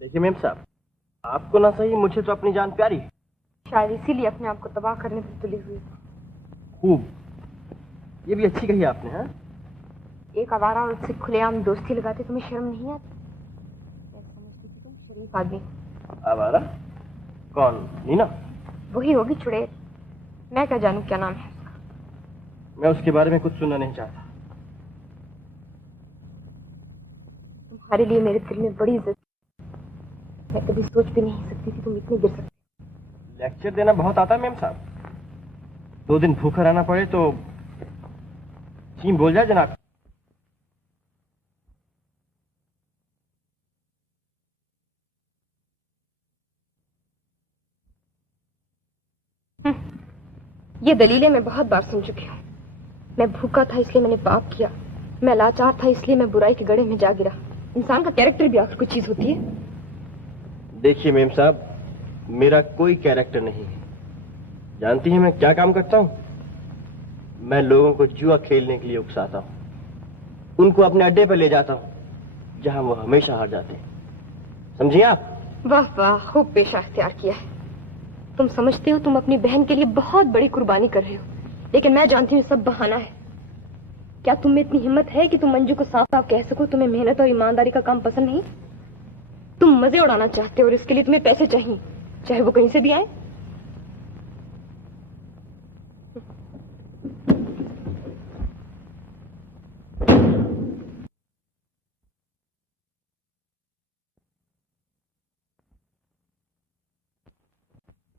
देखिए मेम साहब, आपको ना सही, मुझे तो अपनी जान प्यारी है। शायद इसीलिए अपने आप को तबाह करने पर तुली हुई। खूब, ये भी अच्छी कही आपने। हाँ, एक आवारा और उससे खुलेआम दोस्ती लगाते तुम्हें शर्म नहीं आती? मैं समझती थी तुम शरीफ आदमी। आवारा? कौन? नीना? वही होगी चुड़ैल। मैं क्या जानूं क्या नाम है उसका। मैं उसके बारे में कुछ सुनना नहीं चाहता। तुम्हारे लिए मेरे दिल में बड़ी इज्जत। मैं कभी सोच भी नहीं सकती थी तुम इतने गिर सकते। लेक्चर देना बहुत आता है मेम साहब। 2 दिन भूखा रहना पड़े तो चीम बोल जाए जनाब। ये दलीलें मैं बहुत बार सुन चुकी हूँ। मैं भूखा था इसलिए मैंने पाप किया, मैं लाचार था इसलिए मैं बुराई के गड्ढे में जा गिरा। इंसान का कैरेक्टर भी आखिर कोई चीज होती है। देखिए मेम साहब, मेरा कोई कैरेक्टर नहीं है। जानती हैं मैं क्या काम करता हूँ? मैं लोगों को जुआ खेलने के लिए उकसाता हूँ, उनको अपने अड्डे पर ले जाता हूँ जहाँ वो हमेशा हार जाते हैं। समझिए आप? वाह वाह, खूब पेशा इख्तियार किया है। तुम समझते हो तुम अपनी बहन के लिए बहुत बड़ी कुर्बानी कर रहे हो, लेकिन मैं जानती हूँ सब बहाना है। क्या तुम में इतनी हिम्मत है कि तुम मंजू को साफ साफ कह सको तुम्हें मेहनत और ईमानदारी का काम पसंद नहीं? तुम मजे उड़ाना चाहते हो और इसके लिए तुम्हें पैसे चाहिए, चाहे वो कहीं से भी आए।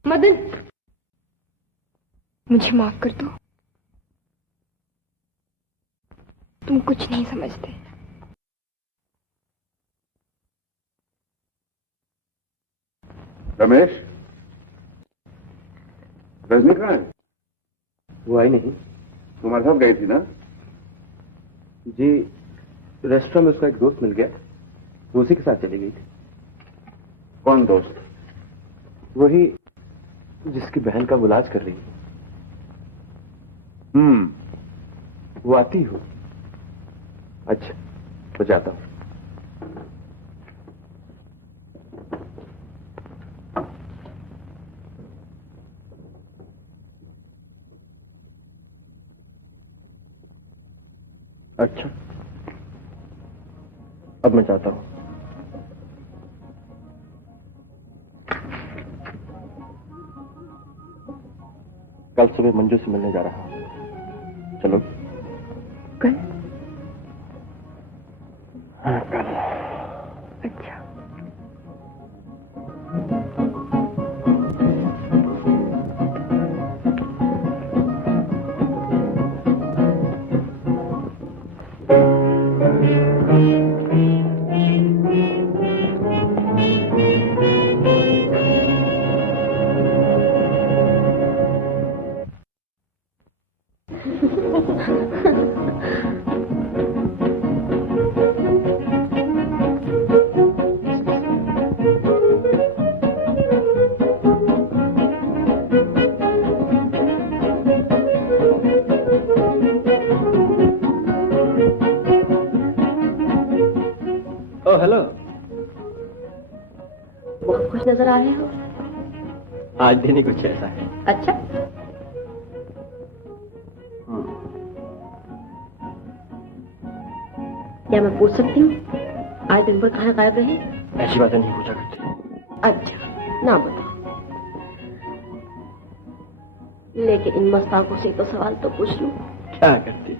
मदन, मुझे माफ कर दो। तुम कुछ नहीं समझते। रमेश, रजनी कहाँ है? वो आई नहीं। तुम्हारे साथ गई थी ना? जी, रेस्टोरेंट में उसका एक दोस्त मिल गया, वो उसी के साथ चली गई थी। कौन दोस्त? वही जिसकी बहन का वो इलाज कर रही है। वो आती हो। अच्छा, तो जाता हूं। अच्छा, अब मैं जाता हूं। कल सुबह मंजू से मिलने जा रहा हूं। चलो। कल? हाँ, कल। अच्छा। हेलो। बहुत खुश नजर आ रहे हो। आज दिन ही कुछ ऐसा है। अच्छा। क्या मैं पूछ सकती हूँ आज दिन भर कहाँ गायब रहे? ऐसी बातें नहीं पूछा करती। अच्छा, ना बताओ। लेकिन इन मस्ताकों से तो सवाल तो पूछ लूं। क्या करती?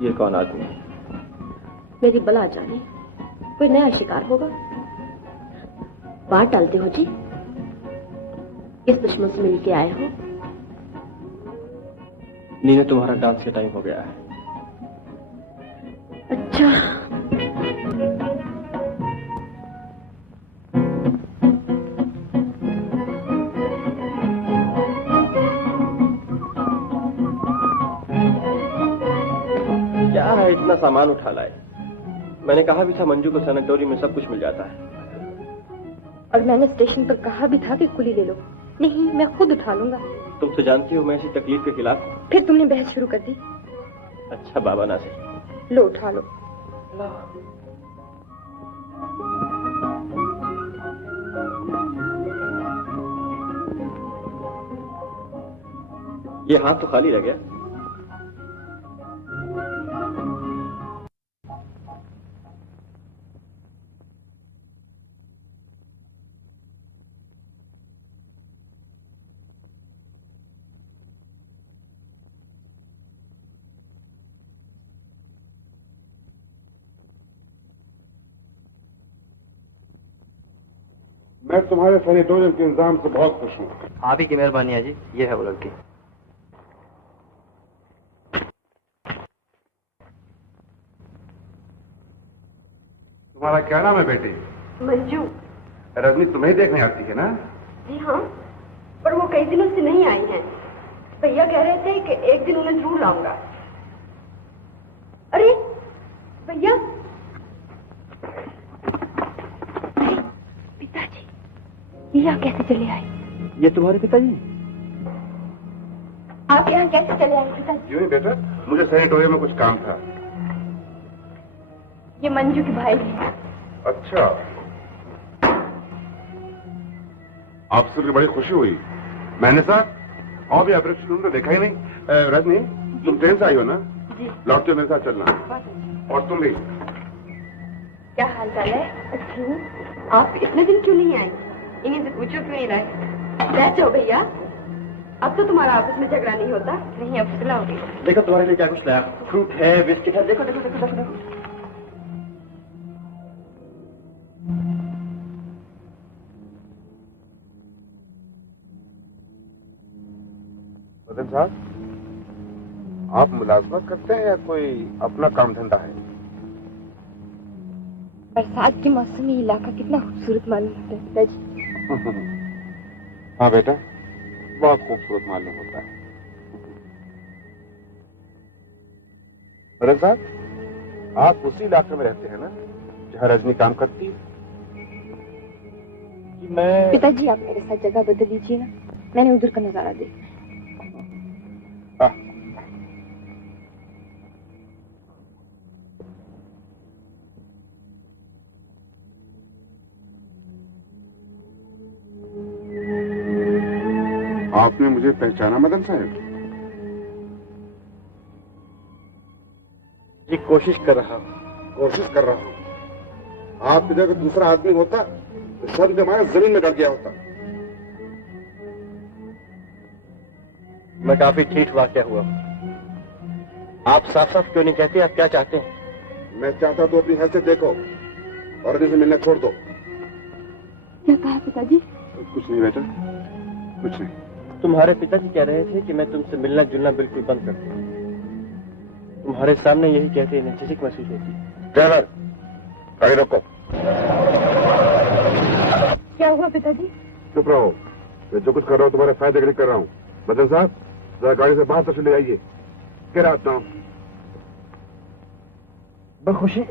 ये कौन आदमी है? मेरी बला जाने, कोई नया शिकार होगा। बात डालते हो जी? इस दुश्मन से मिलके आए हो? नीना, तुम्हारा डांस का टाइम हो गया है। अच्छा। अपना सामान उठा लाए। मैंने कहा भी था मंजू को सैनिटोरियम में सब कुछ मिल जाता है। और मैंने स्टेशन पर कहा भी था कि कुली ले लो। नहीं, मैं खुद उठा लूंगा। तुम तो जानती हो मैं ऐसी तकलीफ के खिलाफ हूँ। फिर तुमने बहस शुरू कर दी। अच्छा बाबा नासिर, लो उठा लो। ये हाथ तो खाली रह गया। मैं तुम्हारे सैनिटोरियम के इंतजाम से बहुत खुश हूँ। आप ही की मेहरबानी है जी। ये है वो लड़की। तुम्हारा क्या नाम है बेटी? मंजू। रजनी तुम्हें देखने आती है ना? जी हाँ, पर वो कई दिनों से नहीं आई हैं। भैया कह रहे थे कि एक दिन उन्हें जरूर लाऊंगा। अरे भैया, पिताजी ये यहाँ कैसे चले आए? ये तुम्हारे पिताजी? आप यहाँ कैसे चले आए पिताजी? यूं ही बेटा, मुझे सैनिटोरियम में कुछ काम था। ये मंजू के भाई हैं। अच्छा, आपसे सुनकर बड़ी खुशी हुई। मैंने सर और भी अपेक्षा तुमने देखा ही नहीं। रजनी, तुम ट्रेन से आई हो ना? जी। लौटते मेरे साथ चलना। और तुम भी। क्या हाल चाल है? अच्छी हूँ। आप इतने दिन क्यों नहीं आए? इन्हीं से पूछो क्यों नहीं रहे? बैठो भैया, अब तो तुम्हारा आपस में झगड़ा नहीं होता। नहीं, अब सुलह हो गई। देखो तुम्हारे लिए क्या कुछ लाया। फ्रूट है, बिस्किट है। देखो देखो देखो देखो, देखो। मदन साहब, आप मुलाजमत करते हैं या कोई अपना काम धंधा है? बरसात के मौसम में इलाका कितना खूबसूरत मालूम होता है पिताजी। हाँ बेटा, बहुत खूबसूरत मालूम होता है। मदन साहब, आप उसी इलाके में रहते हैं ना जहाँ रजनी काम करती है? मैं पिताजी आप मेरे साथ जगह बदल लीजिए ना, मैंने उधर का नजारा देखा। आपने मुझे पहचाना मदन साहब? जी कोशिश कर रहा हूँ। कोशिश कर रहा हूँ। आप इधर का दूसरा आदमी होता तो सब जमाना जमीन में डर गया होता। मैं काफी ठीक वाक़या हुआ। आप साफ साफ क्यों नहीं कहते आप क्या चाहते हैं? मैं चाहता तो अपनी हैसियत देखो और रजनी से मिलना छोड़ दो। क्या कहा पिताजी? कुछ नहीं बेटा, कुछ नहीं। तुम्हारे पिताजी कह रहे थे कि मैं तुमसे मिलना जुलना बिल्कुल बंद कर दूं। तुम्हारे सामने यही कहते हैं झिझक महसूस होती है। ड्राइवर, गाड़ी रोको। क्या हुआ पिताजी? चुप रहो। मैं जो कुछ कर रहा हूँ तुम्हारे फायदे के लिए कर रहा हूँ। मदन साहब, जरा गाड़ी से बाहर तक ले आइए। क्या आता हूँ? बखुशी।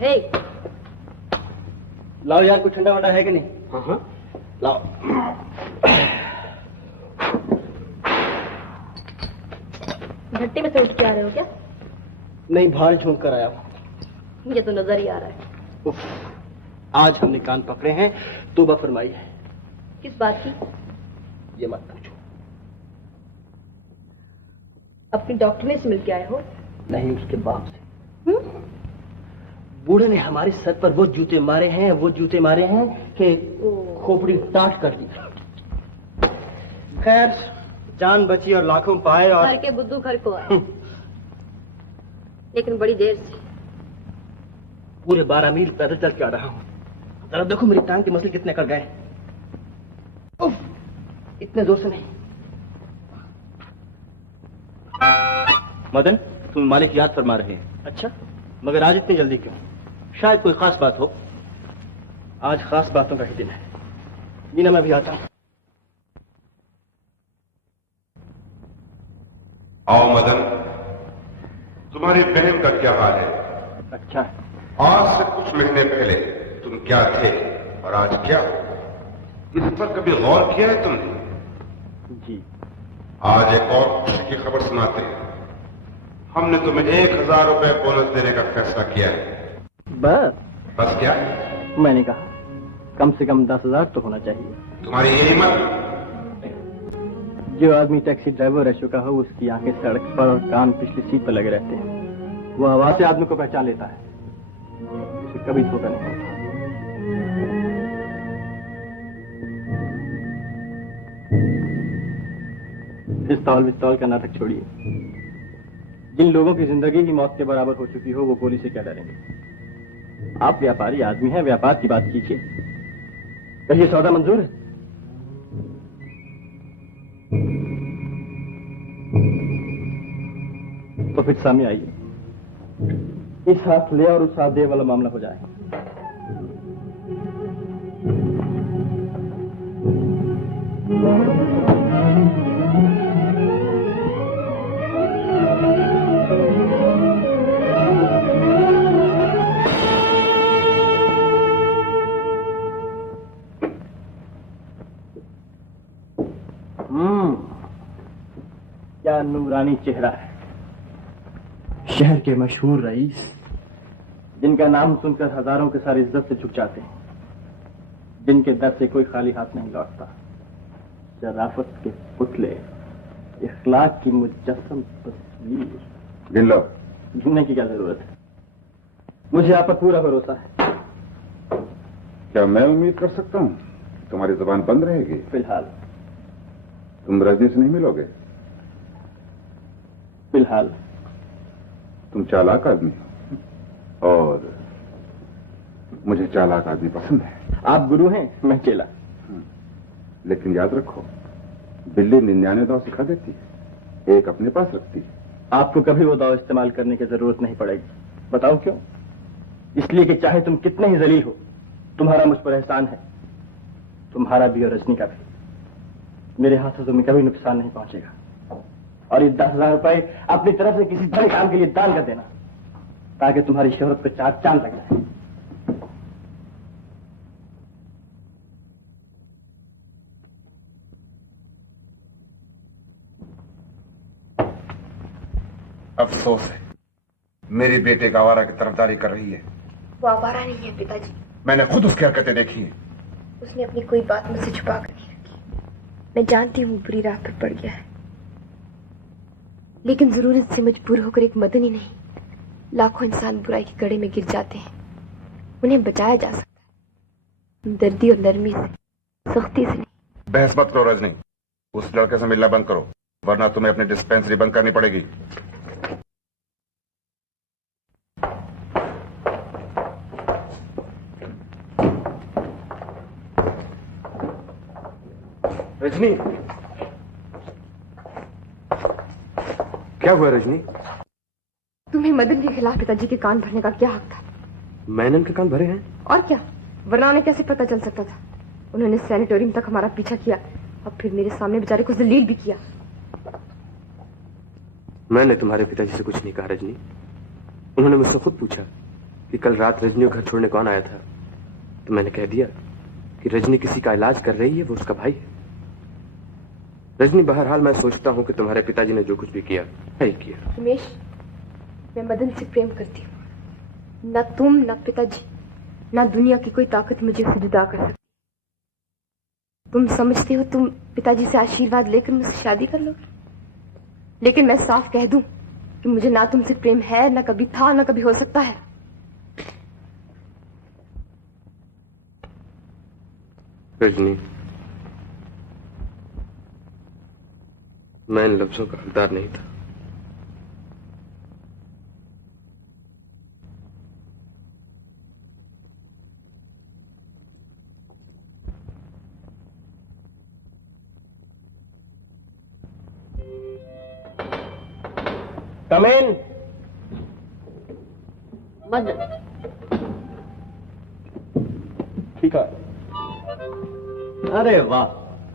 हे, लाओ यार, कुछ ठंडा वंडा है कि नहीं? हाँ हाँ, लाओ। भट्टी में से उठ के आ रहे हो क्या? नहीं, बाहर झोंक कर आया हूँ। मुझे तो नजर ही आ रहा है। उफ, आज हमने कान पकड़े हैं, तौबा फरमाई है। किस बात की? ये मत पूछो। अपनी डॉक्टरनी से मिल के आए हो? नहीं, उसके बाप से। बूढ़े ने हमारे सर पर वो जूते मारे हैं कि खोपड़ी टाट कर दी। खैर, जान बची और लाखों पाए और घर के बुद्धू घर को आए। लेकिन बड़ी देर से। पूरे 12 मील पैदल चल के आ रहा हूँ। जरा देखो मेरी टांग के मसल कितने कट गए। उफ, इतने जोर से नहीं। मदन, तुम मालिक याद फरमा रहे हैं। अच्छा, मगर आज इतनी जल्दी क्यों? शायद कोई खास बात हो। आज खास बातों का ही दिन है। मीना, मैं भी आता हूँ। आओ मदन, तुम्हारी बहन का क्या हाल है? अच्छा, आज से कुछ महीने पहले तुम क्या थे और आज क्या हो, इस पर कभी गौर किया है तुमने? जी। आज एक और खुशी की खबर सुनाते हैं। हमने तुम्हें 1000 रुपए बोनस देने का फैसला किया है। बस क्या? मैंने कहा कम से कम 10,000 तो होना चाहिए। तुम्हारी ये हिम्मत? जो आदमी टैक्सी ड्राइवर रह चुका हो, उसकी आंखें सड़क पर और कान पिछली सीट पर लगे रहते हैं। वो आवाज से आदमी को पहचान लेता है। उसे कभी धोखा नहीं होता। पिस्तौल विस्तौल का नाटक छोड़िए। जिन लोगों की जिंदगी ही मौत के बराबर हो चुकी हो, वो गोली से क्या डरेंगे? आप व्यापारी आदमी हैं, व्यापार की बात कीजिए। कहिए, सौदा मंजूर है? तो फिर सामने आइए। इस हाथ ले और उस हाथ दे वाला मामला हो जाए। क्या नूरानी चेहरा है। शहर के मशहूर रईस, जिनका नाम सुनकर हजारों के सारे इज्जत से झुक जाते हैं, जिनके दर से कोई खाली हाथ नहीं लौटता। शराफत के पुतले, इखलाक की मुजस्सम तस्वीर। गिन लो। गिनने की क्या जरूरत है? मुझे आप पर पूरा भरोसा है। क्या मैं उम्मीद कर सकता हूँ तुम्हारी जुबान बंद रहेगी? फिलहाल। तुम रजनी से नहीं मिलोगे? फिलहाल। तुम चालाक आदमी हो और मुझे चालाक आदमी पसंद है। आप गुरु हैं, मैं चेला। लेकिन याद रखो, बिल्ली 99 दांव सिखा देती है, एक अपने पास रखती है। आपको कभी वो दांव इस्तेमाल करने की जरूरत नहीं पड़ेगी। बताओ क्यों? इसलिए कि चाहे तुम कितने ही जलील हो, तुम्हारा मुझ पर एहसान है। तुम्हारा भी और रजनी का भी। मेरे हाथों तुम्हें कभी नुकसान नहीं पहुंचेगा। और ये 10,000 रुपए अपनी तरफ से किसी बड़े काम के लिए दान कर देना, ताकि तुम्हारी शोहरत को चार चांद लग जाए। अफसोस है, मेरी बेटे का आवारा की तरफदारी कर रही है। वो आवारा नहीं है पिताजी। मैंने खुद उसकी हरकतें देखी है। उसने अपनी कोई बात मुझसे छुपा कर नहीं रखी। मैं जानती हूँ बुरी राह पर पड़ गया है, लेकिन जरूरत से मजबूर होकर एक मदन ही नहीं, लाखों इंसान बुराई के गड़े में गिर जाते हैं। उन्हें बचाया जा सकता है, दर्दी और नरमी से, सख्ती से नहीं। बहस मत करो रजनी, उस लड़के से मिलना बंद करो, वरना तुम्हें अपनी डिस्पेंसरी बंद करनी पड़ेगी। रजनी, क्या हुआ रजनी? तुम्हें मदन के खिलाफ पिताजी के कान भरने का क्या हक था? मैंने उनके कान भरे हैं। और क्या, वरना उन्हें कैसे पता चल सकता था? उन्होंने सैनिटोरियम तक हमारा पीछा किया और फिर मेरे सामने बेचारे को जलील भी किया। मैंने तुम्हारे पिताजी से कुछ नहीं कहा रजनी। उन्होंने मुझसे खुद पूछा कि कल रात रजनी को घर छोड़ने कौन आया था, तो मैंने कह दिया कि रजनी किसी का इलाज कर रही है, वो उसका भाई है। रजनी, बहरहाल मैं सोचता हूँ कि तुम्हारे पिताजी ने जो कुछ भी किया सही किया। रमेश, मैं मदन से प्रेम करती हूँ। न तुम, न पिताजी, न दुनिया की कोई ताकत मुझे उससे जुदा कर सकती। तुम समझते हो तुम पिताजी से आशीर्वाद लेकर मुझसे शादी कर लोगे? लेकिन मैं साफ कह दूं कि मुझे ना तुमसे प्रेम है, ना कभी था, ना कभी हो सकता है। रजनी, मैं इन लफ्जों का हकदार नहीं था। Come in. ठीक है। अरे वाह,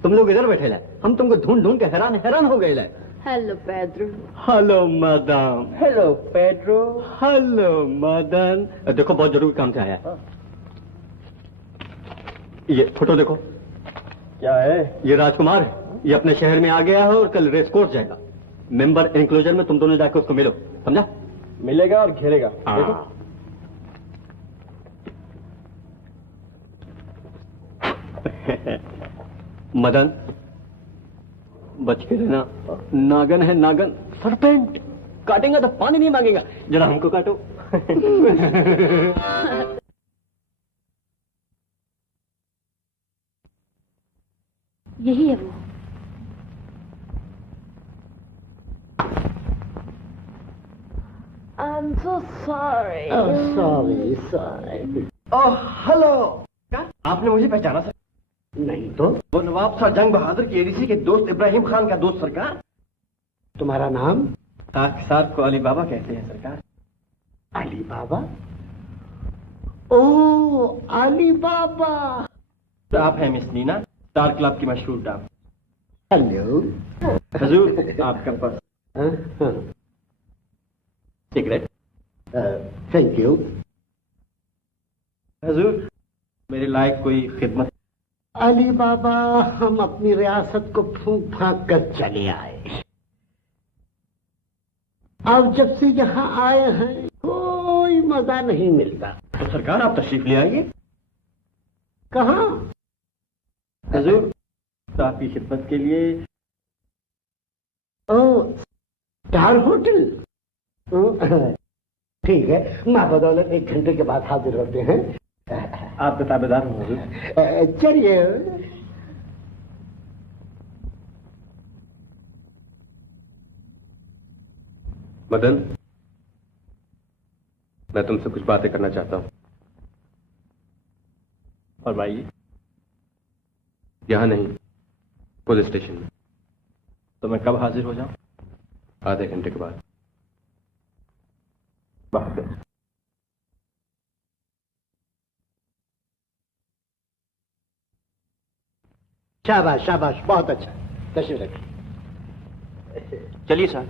तुम लोग इधर बैठे ला, हम तुमको ढूंढ ढूंढ के हैरान हो गए ला। Hello Pedro. Hello madam. Hello Pedro. Hello Madan. देखो बहुत जरूरी काम से आया है। ये फोटो देखो। क्या है? ये राजकुमार है, ये अपने शहर में आ गया है और कल रेस कोर्स जाएगा। मेंबर एनक्लोजर में तुम दोनों जाकर उसको मिलो, समझा? मिलेगा और घेरेगा। देखो। मदन, बच के रहना, नागन है नागन, सरपेंट, काटेगा तो पानी नहीं मांगेगा। जरा हमको काटो। यही है वो। I'm so sorry. sorry. Oh hello. आपने मुझे पहचाना सर? नहीं तो। वो नवाब शाह जंग बहादुर की एडीसी के दोस्त इब्राहिम खान का दोस्त सरकार। तुम्हारा नाम? ताकसार को अली बाबा कहते हैं सरकार। अली बाबा? ओ अली बाबा। तो आप हैं मिस नीना, स्टार क्लब की मशहूर डाम। हेलो। हुजूर आपका पर्स। सिगरेट। Thank you. हुजूर मेरे लायक कोई खिदमत? अली बाबा, हम अपनी रियासत को फूंक फांक कर चले आए। अब जब से यहाँ आए हैं कोई मजा नहीं मिलता। तो सरकार आप तशरीफ ले आइए। कहाँ? हुजूर तो आपकी खिदमत के लिए। ओ स्टार होटल। ठीक है, माँ बदौलत 1 घंटे के बाद हाजिर होते हैं। आप तो ताबेदार हो हुजूर। चलिए। मदन, मैं तुमसे कुछ बातें करना चाहता हूं। फरमाइए। यहां नहीं, पुलिस स्टेशन में। तो मैं कब हाजिर हो जाऊं? आधे घंटे के बाद। शाबाश शाबाश, बहुत अच्छा। तशरीफ रखिए। चलिए साहब।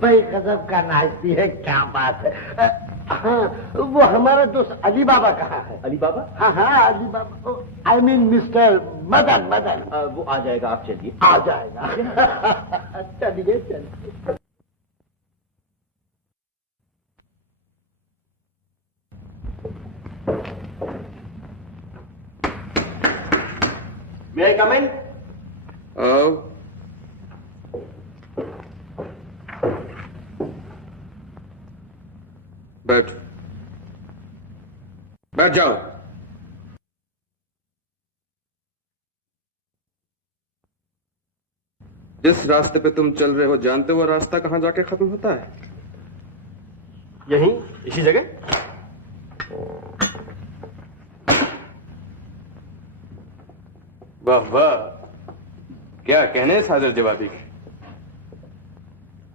भाई गजब का नाचती है, क्या बात है। हाँ, वो हमारा दोस्त अली बाबा कहाँ है? अली बाबा? हाँ हाँ Ali Baba, I mean mister Madan. Madan वो आ जाएगा, आप चलिए। आ जाएगा। चलिए चलिए। May I come in? बैठ जाओ। जिस रास्ते पे तुम चल रहे हो, जानते हो रास्ता कहां जाके खत्म होता है? यहीं, इसी जगह। वाह वाह, क्या कहने हैं सादर जवाबी के।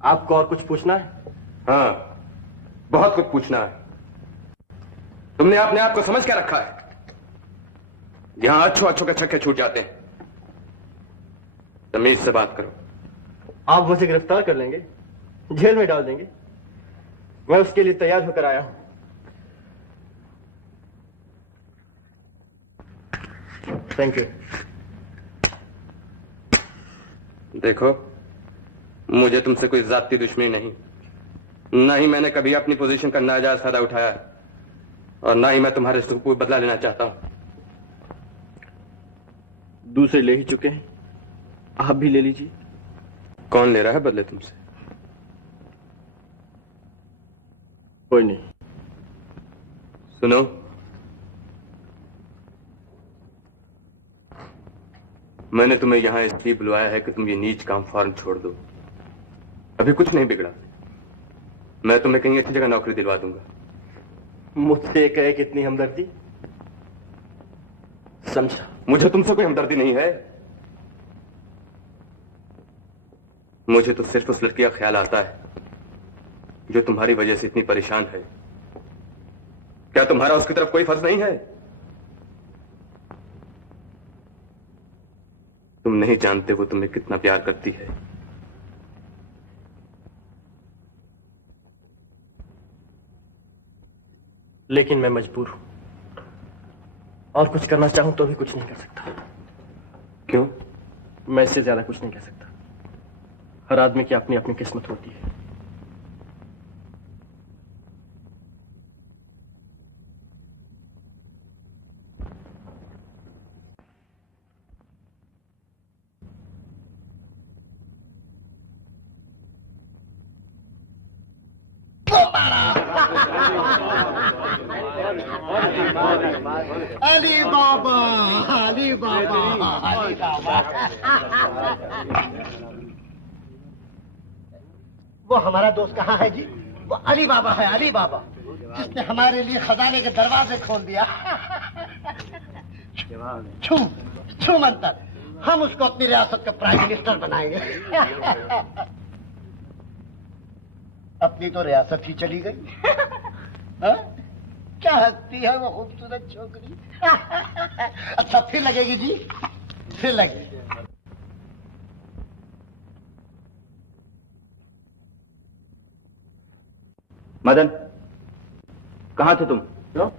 आपको और कुछ पूछना है? हाँ, बहुत कुछ पूछना है। तुमने अपने आप को समझ क्या रखा है? यहां अच्छों के छक्के छूट जाते हैं। तमीज से बात करो। आप मुझे गिरफ्तार कर लेंगे, जेल में डाल देंगे, मैं उसके लिए तैयार होकर आया हूं। Thank you. देखो, मुझे तुमसे कोई जाती दुश्मनी नहीं, ना ही मैंने कभी अपनी पोजीशन का नाजायज फायदा उठाया। और ना ही मैं तुम्हारे रिश्ते को कोई बदला लेना चाहता हूं। दूसरे ले ही चुके हैं, आप भी ले लीजिए। कौन ले रहा है बदले तुमसे? कोई नहीं। सुनो, मैंने तुम्हें यहां इसलिए बुलवाया है कि तुम ये नीच काम फौरन छोड़ दो। अभी कुछ नहीं बिगड़ा, मैं तुम्हें कहीं अच्छी जगह नौकरी दिलवा दूंगा। मुझसे कहे कितनी हमदर्दी, समझा? मुझे तुमसे कोई हमदर्दी नहीं है। मुझे तो सिर्फ उस लड़की का ख्याल आता है जो तुम्हारी वजह से इतनी परेशान है। क्या तुम्हारा उसकी तरफ कोई फर्ज नहीं है? तुम नहीं जानते वो तुम्हें कितना प्यार करती है। लेकिन मैं मजबूर हूं, और कुछ करना चाहूं तो भी कुछ नहीं कर सकता। क्यों? मैं इससे ज्यादा कुछ नहीं कह सकता। हर आदमी की अपनी अपनी किस्मत होती है। अली बाबा, अली बाबा, अली बाबा। वो हमारा दोस्त कहाँ है जी? वो अली बाबा है, अली बाबा, जिसने हमारे लिए खजाने के दरवाजे खोल दिया। छू छू मंतर, हम उसको अपनी रियासत का प्राइम मिनिस्टर बनाएंगे। अपनी तो रियासत ही चली गई। हा? क्या हंसती है वो खूबसूरत छोकरी। अच्छा फिर लगेगी जी, फिर लगेगी। मदन, कहाँ थे तुम? क्यों?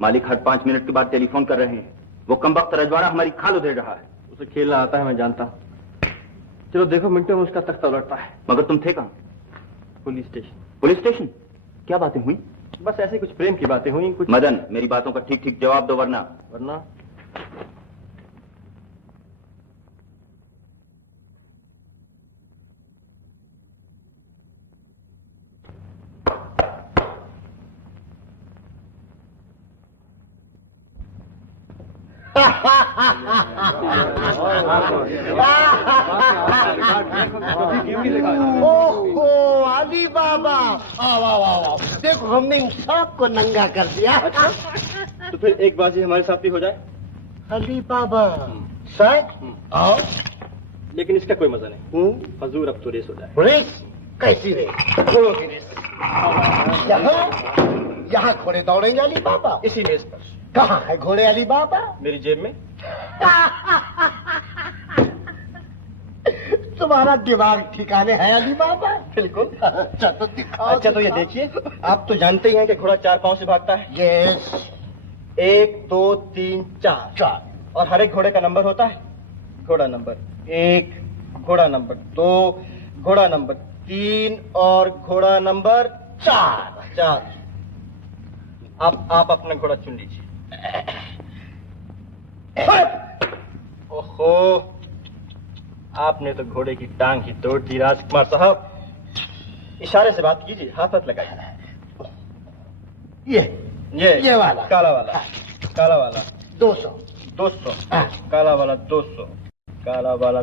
मालिक हर 5 मिनट के बाद टेलीफोन कर रहे हैं। वो कमबख्त रजवाड़ा हमारी खाल उधेड़ रहा है। उसे खेलना आता है, मैं जानता हूँ। चलो देखो, मिनटों में उसका तख्ता उलटता है। मगर तुम थे कहाँ? Police station. Police station? क्या बातें हुई? बस ऐसे कुछ प्रेम की बातें हुई। कुछ मदन, मेरी बातों का ठीक ठीक जवाब दो, वरना ओहो अली बाबा, आओ आओ आओ, देखो हमने इन सबको नंगा कर दिया। तो फिर एक बाजी हमारे साथ भी हो जाए। अली बाबा शायद आओ, लेकिन इसका कोई मजा नहीं। हजूर अब तो रेस हो जाए। रेस? कैसी रेस? घोड़ों की रेस। यहाँ घोड़े दौड़ेंगे अली बाबा? इसी मेज पर। कहाँ है घोड़े अली बाबा? मेरी जेब में। तुम्हारा दिमाग ठिकाने है अली बाबा? बिल्कुल। अच्छा तो दिखाओ। अच्छा तो ये देखिए, आप तो जानते ही हैं कि घोड़ा 4 पांव से भागता है। यस। 1 2 3 4, और हर एक घोड़े का नंबर होता है। घोड़ा नंबर 1, घोड़ा नंबर 2, घोड़ा नंबर 3 और घोड़ा नंबर 4। आप अपना घोड़ा चुन लीजिए। ओहो, आपने तो घोड़े की टांग ही तोड़ दी राजकुमार साहब। इशारे से बात कीजिए, हाथ मत लगाइए। ये वाला, काला वाला, काला वाला 200, 200, काला वाला 200, काला वाला।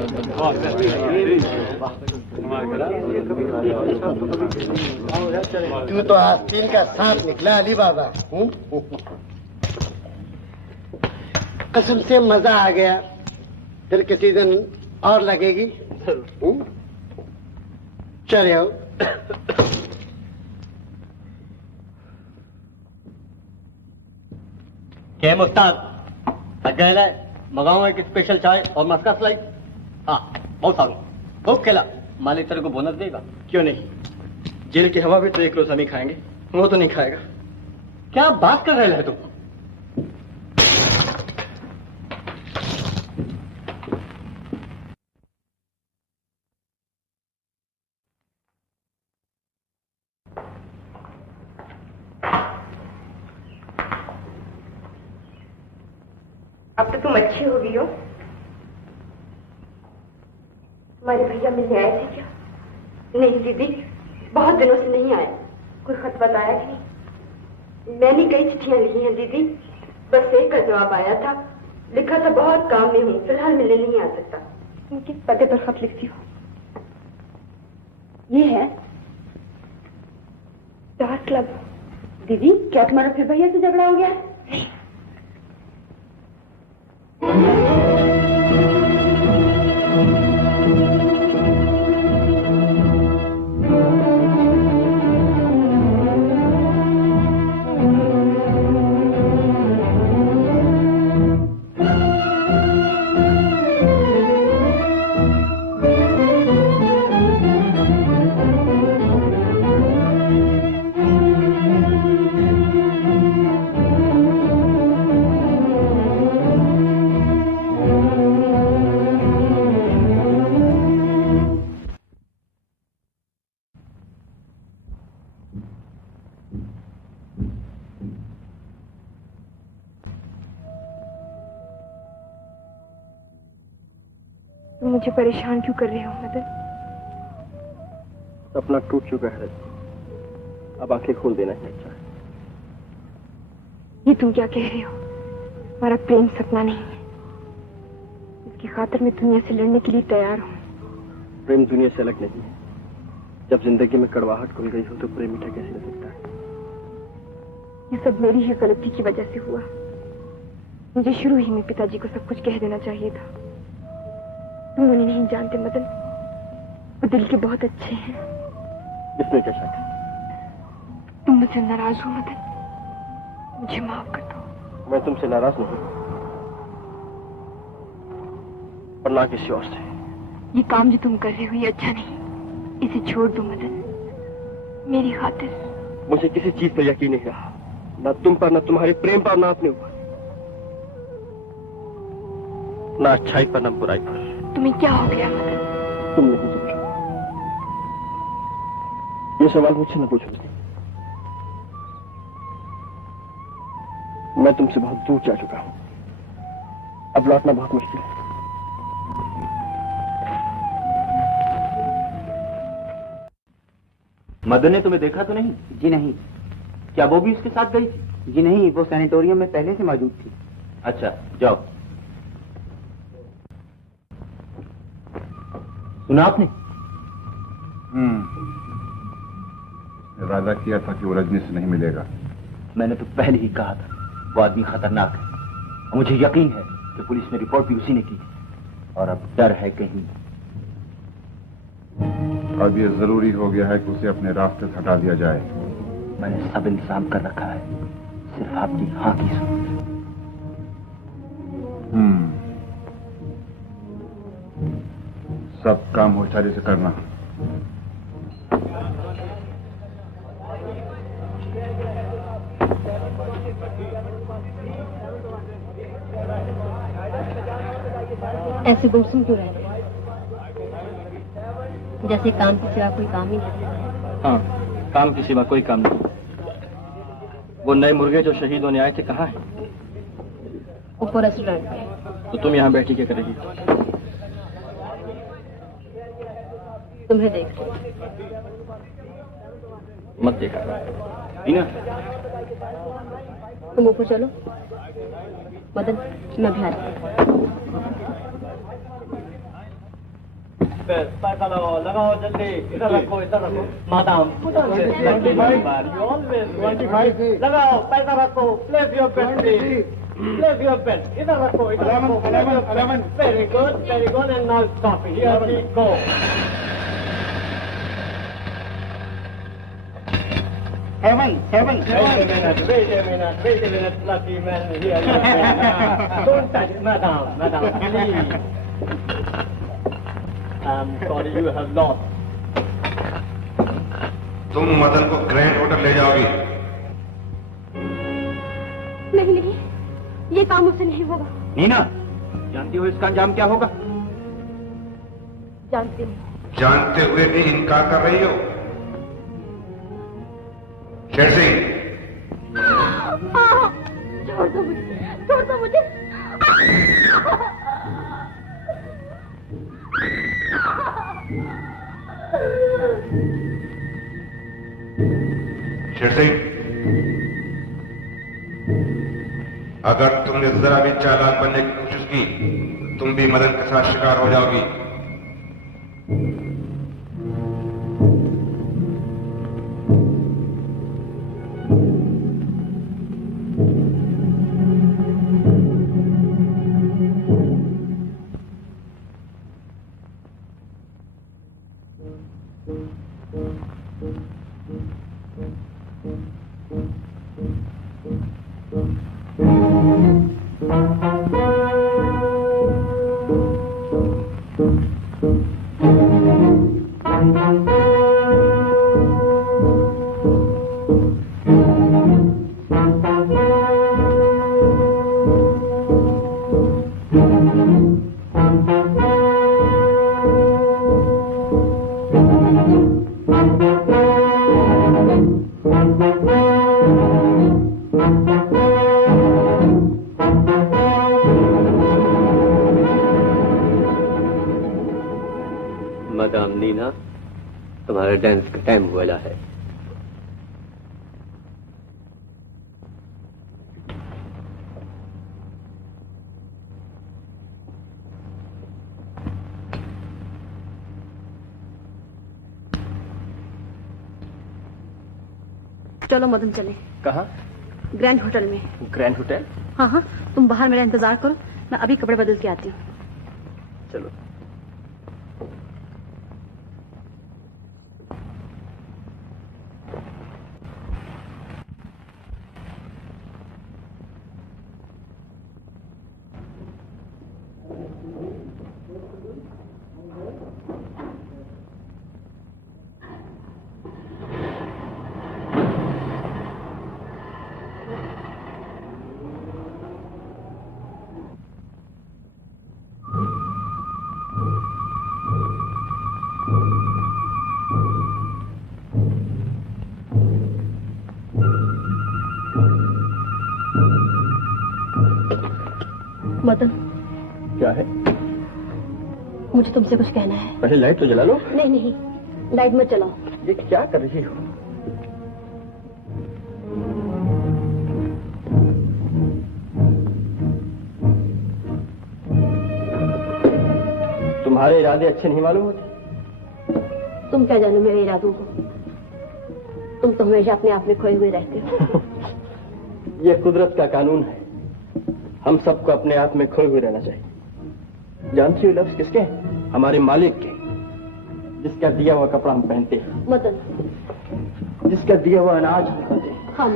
तू तो आस्तीन का सांप निकला अली बाबा। कसम से मजा आ गया। फिर किसी दिन और लगेगी। चले आओ। क्या मुस्ताद अकेला मंगाऊं एक स्पेशल चाय और मस्का स्लाइस? हाँ बहुत सारू, खूब खेला। मालिक तेरे को बोनस देगा। क्यों नहीं, जेल की हवा भी तो एक रोज हम ही खाएंगे, वो तो नहीं खाएगा। क्या बात कर रहे हैं तुम? तुम अच्छी हो गई हो। तुम्हारे भैया मिलने आए थे क्या? नहीं दीदी, बहुत दिनों से नहीं आए। कोई खत बताया कि नहीं? मैंने कई चिट्ठियां लिखी हैं दीदी, बस एक का जवाब आया था। लिखा था बहुत काम में हूँ, फिलहाल मिलने नहीं आ सकता। तुम किस पते पर खत लिखती हो? ये है स्टार क्लब। दीदी, क्या तुम्हारा फिर भैया से झगड़ा हो गया? नहीं। मुझे परेशान क्यों कर रहे हो मदन? सपना टूट चुका है, अब आंखें खोल देना ही अच्छा है। ये तुम क्या कह रहे हो? हमारा प्रेम सपना नहीं है। इसकी खातिर मैं दुनिया से लड़ने के लिए तैयार हूँ। प्रेम दुनिया से अलग नहीं है। जब जिंदगी में कड़वाहट खुल गई हो तो प्रेम मीठा कैसे हो सकता है? ये सब मेरी ही गलती की वजह से हुआ। मुझे शुरू ही में पिताजी को सब कुछ कह देना चाहिए था। तुम उन्हें नहीं जानते मदन, वो दिल के बहुत अच्छे हैं। इसमें क्या शक है? तुम मुझसे नाराज हो मदन, मुझे माफ कर दो। मैं तुमसे नाराज नहीं, पर ना किसी और से। ये काम जो तुम कर रहे हो ये अच्छा नहीं, इसे छोड़ दो मदन, मेरी खातिर। मुझे किसी चीज पर यकीन नहीं रहा, ना तुम पर, ना तुम्हारे प्रेम पर, ना अपने ऊपर, ना अच्छाई पर, ना बुराई पर। तुम्हें क्या हो गया मदन? तुम नहीं समझो। ये सवाल मुझसे न पूछो। मैं तुमसे बहुत दूर जा चुका हूं, अब लौटना बहुत मुश्किल है। मदन ने तुम्हें देखा तो नहीं? जी नहीं। क्या वो भी उसके साथ गई थी? जी नहीं, वो सैनिटोरियम में पहले से मौजूद थी। अच्छा, जाओ। सुना आपने? वादा किया था कि वो रजनी से नहीं मिलेगा। मैंने तो पहले ही कहा था वो आदमी खतरनाक है। मुझे यकीन है कि पुलिस में रिपोर्ट भी उसी ने की थी, और अब डर है कहीं। अब ये जरूरी हो गया है कि उसे अपने रास्ते से हटा दिया जाए। मैंने सब इंतजाम कर रखा है, सिर्फ आपकी हाँ की जरूरत। सब काम होशियारी से करना। ऐसे गुमसुम क्यों रहते हैं? जैसे काम के सिवा कोई काम ही नहीं। हाँ, काम के सिवा कोई काम नहीं। वो नए मुर्गे जो शहीद होने आए थे कहाँ हैं? ऊपर रेस्टोरेंट में। तो तुम यहाँ बैठी क्या करेगी? तुम्हें देख मत देखा टीना। तुम ऊपर चलो मदन, मैं भी आ रही हूँ। पैसा लगाओ जल्दी, इधर रखो, इधर रखो। मादाम 25 लगाओ, पैसा रखो। Place your pen please, place your pen. इधर रखो, इधर रखो। 11 very good and now stop it. Here we go. Seven. Wait a minute, lucky man here. Don't touch it, madam, please. I'm sorry you have lost. तुम मदन को grand hotel ले जाओगी? नहीं, ये काम मुझसे नहीं होगा। नीना, जानती हो इसका अंजाम क्या होगा? जानती हूँ। जानते हुए भी इनकार कर रही हो? शेर सिंह, छोड़ दो मुझे, छोड़ दो मुझे। शेर सिंह, अगर तुमने जरा भी चालाक बनने की कोशिश की, तुम भी मदन के साथ शिकार हो जाओगी। मदाम नीना, तुम्हारे डांस का टाइम हुआ है। चलो मदन चले। कहाँ? ग्रैंड होटल में। Grand hotel? हाँ हाँ, तुम बाहर मेरा इंतजार करो, मैं अभी कपड़े बदल के आती हूँ। चलो। मदन, क्या है? मुझे तुमसे कुछ कहना है। पहले लाइट तो जला लो। नहीं नहीं, लाइट मत जलाओ। ये क्या कर रही हो? तुम्हारे इरादे अच्छे नहीं मालूम होते? तुम क्या जानो मेरे इरादों को? तुम तो हमेशा अपने आप में खोए हुए रहते हो। ये कुदरत का कानून है, हम सबको अपने आप में खोए हुए रहना चाहिए। जानती हो लफ्ज किसके? हमारे मालिक के, जिसका दिया हुआ कपड़ा हम पहनते हैं। मदन, जिसका दिया हुआ अनाज हम खाते हैं। हाँ,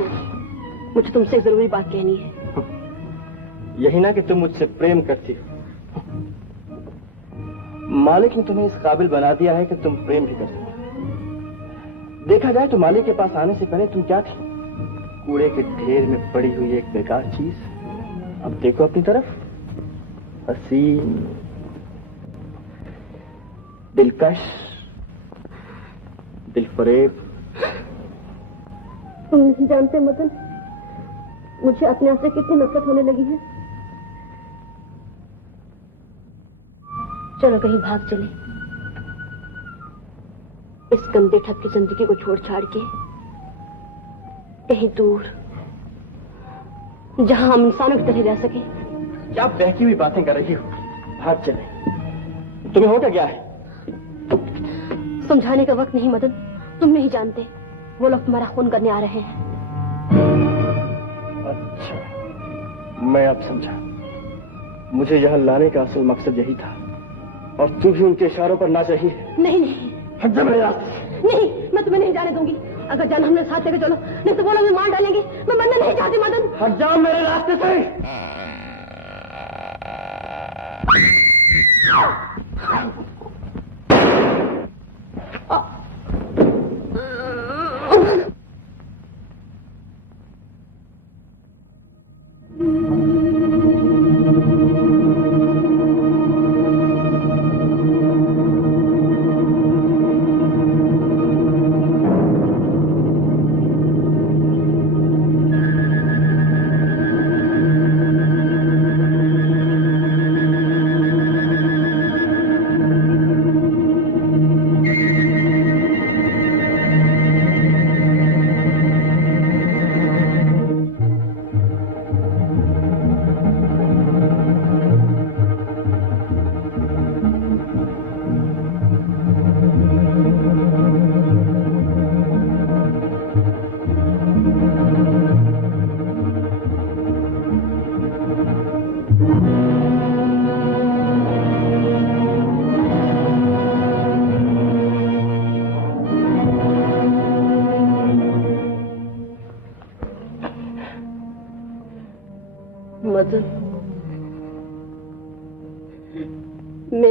मुझे तुमसे एक जरूरी बात कहनी है। यही ना कि तुम मुझसे प्रेम करती हो। मालिक ने तुम्हें इस काबिल बना दिया है कि तुम प्रेम भी कर सको। देखा जाए तो मालिक के पास आने से पहले तुम क्या थी? कूड़े के ढेर में पड़ी हुई एक बेकार चीज। अब देखो अपनी तरफ, हसीन, दिलकश, दिलफरेब। तुम नहीं जानते मदन, मुझे अपने आप से कितनी नफरत होने लगी है। चलो कहीं भाग चले, इस गंदे ठग की जिंदगी को छोड़ छाड़ के कहीं दूर, जहां हम इंसानों की तरह रह सके। क्या बहकी हुई बातें कर रही हो? भाग चले। तुम्हें हो क्या गया है? समझाने का वक्त नहीं मदन, तुम नहीं जानते, वो लोग तुम्हारा खून करने आ रहे हैं। अच्छा, मैं अब समझा। मुझे यहाँ लाने का असल मकसद यही था, और तू भी उनके इशारों पर नाच रही है। नहीं नहीं, हट जा मेरे रास्ते। नहीं, मैं तुम्हें नहीं जाने दूंगी। अगर जाना हमने साथ लेकर चलो, नहीं तो वो लोग मार डालेंगे। मैं मरना नहीं चाहती मदन। हट जाओ मेरे रास्ते से।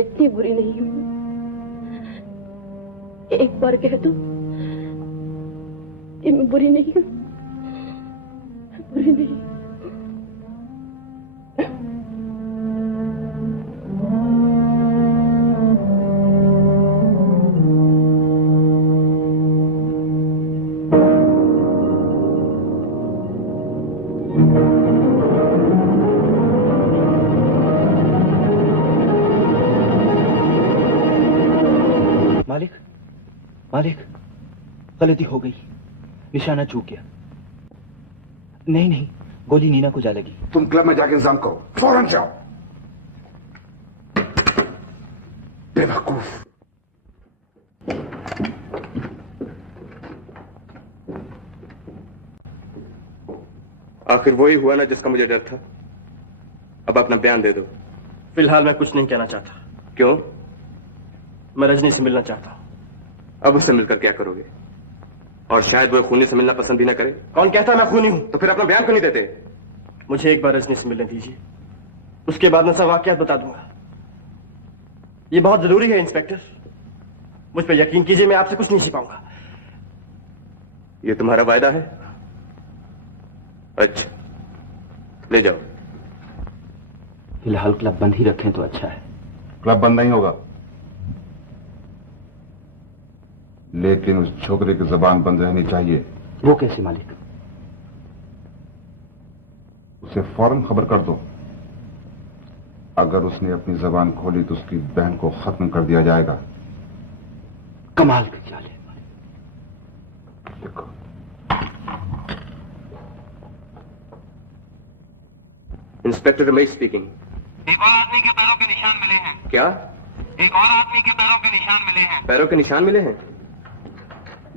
इतनी बुरी नहीं हूं। एक बार कह दो कि मैं बुरी नहीं हूं, बुरी नहीं। मालिक, गलती हो गई, निशाना चूक गया। नहीं नहीं, गोली नीना को जा लगी। तुम क्लब में जाके इंतजाम करो, फौरन जाओ। बेवकूफ। आखिर वही हुआ ना जिसका मुझे डर था। अब अपना बयान दे दो। फिलहाल मैं कुछ नहीं कहना चाहता। क्यों? मैं रजनी से मिलना चाहता हूं। अब उससे मिलकर क्या करोगे? और शायद वो खूनी से मिलना पसंद भी ना करे। कौन कहता है मैं खूनी हूं? तो फिर अपना बयान क्यों नहीं देते? मुझे एक बार रजनी से मिलने दीजिए, उसके बाद मैं सब वाकयात बता दूंगा। ये बहुत जरूरी है इंस्पेक्टर, मुझ पर यकीन कीजिए, मैं आपसे कुछ नहीं छिपाऊंगा। ये तुम्हारा वायदा है? अच्छा, ले जाओ। फिलहाल क्लब बंद ही रखें तो अच्छा है। क्लब बंद नहीं होगा, लेकिन उस छोकरे की जुबान बंद रहनी चाहिए। वो कैसे मालिक? उसे फौरन खबर कर दो, अगर उसने अपनी जुबान खोली तो उसकी बहन को खत्म कर दिया जाएगा। कमाल की चाल है मालिक। देखो, इंस्पेक्टर रमेश स्पीकिंग। एक और आदमी के पैरों के निशान मिले हैं। क्या? एक और आदमी के पैरों के निशान मिले हैं। पैरों के निशान मिले हैं?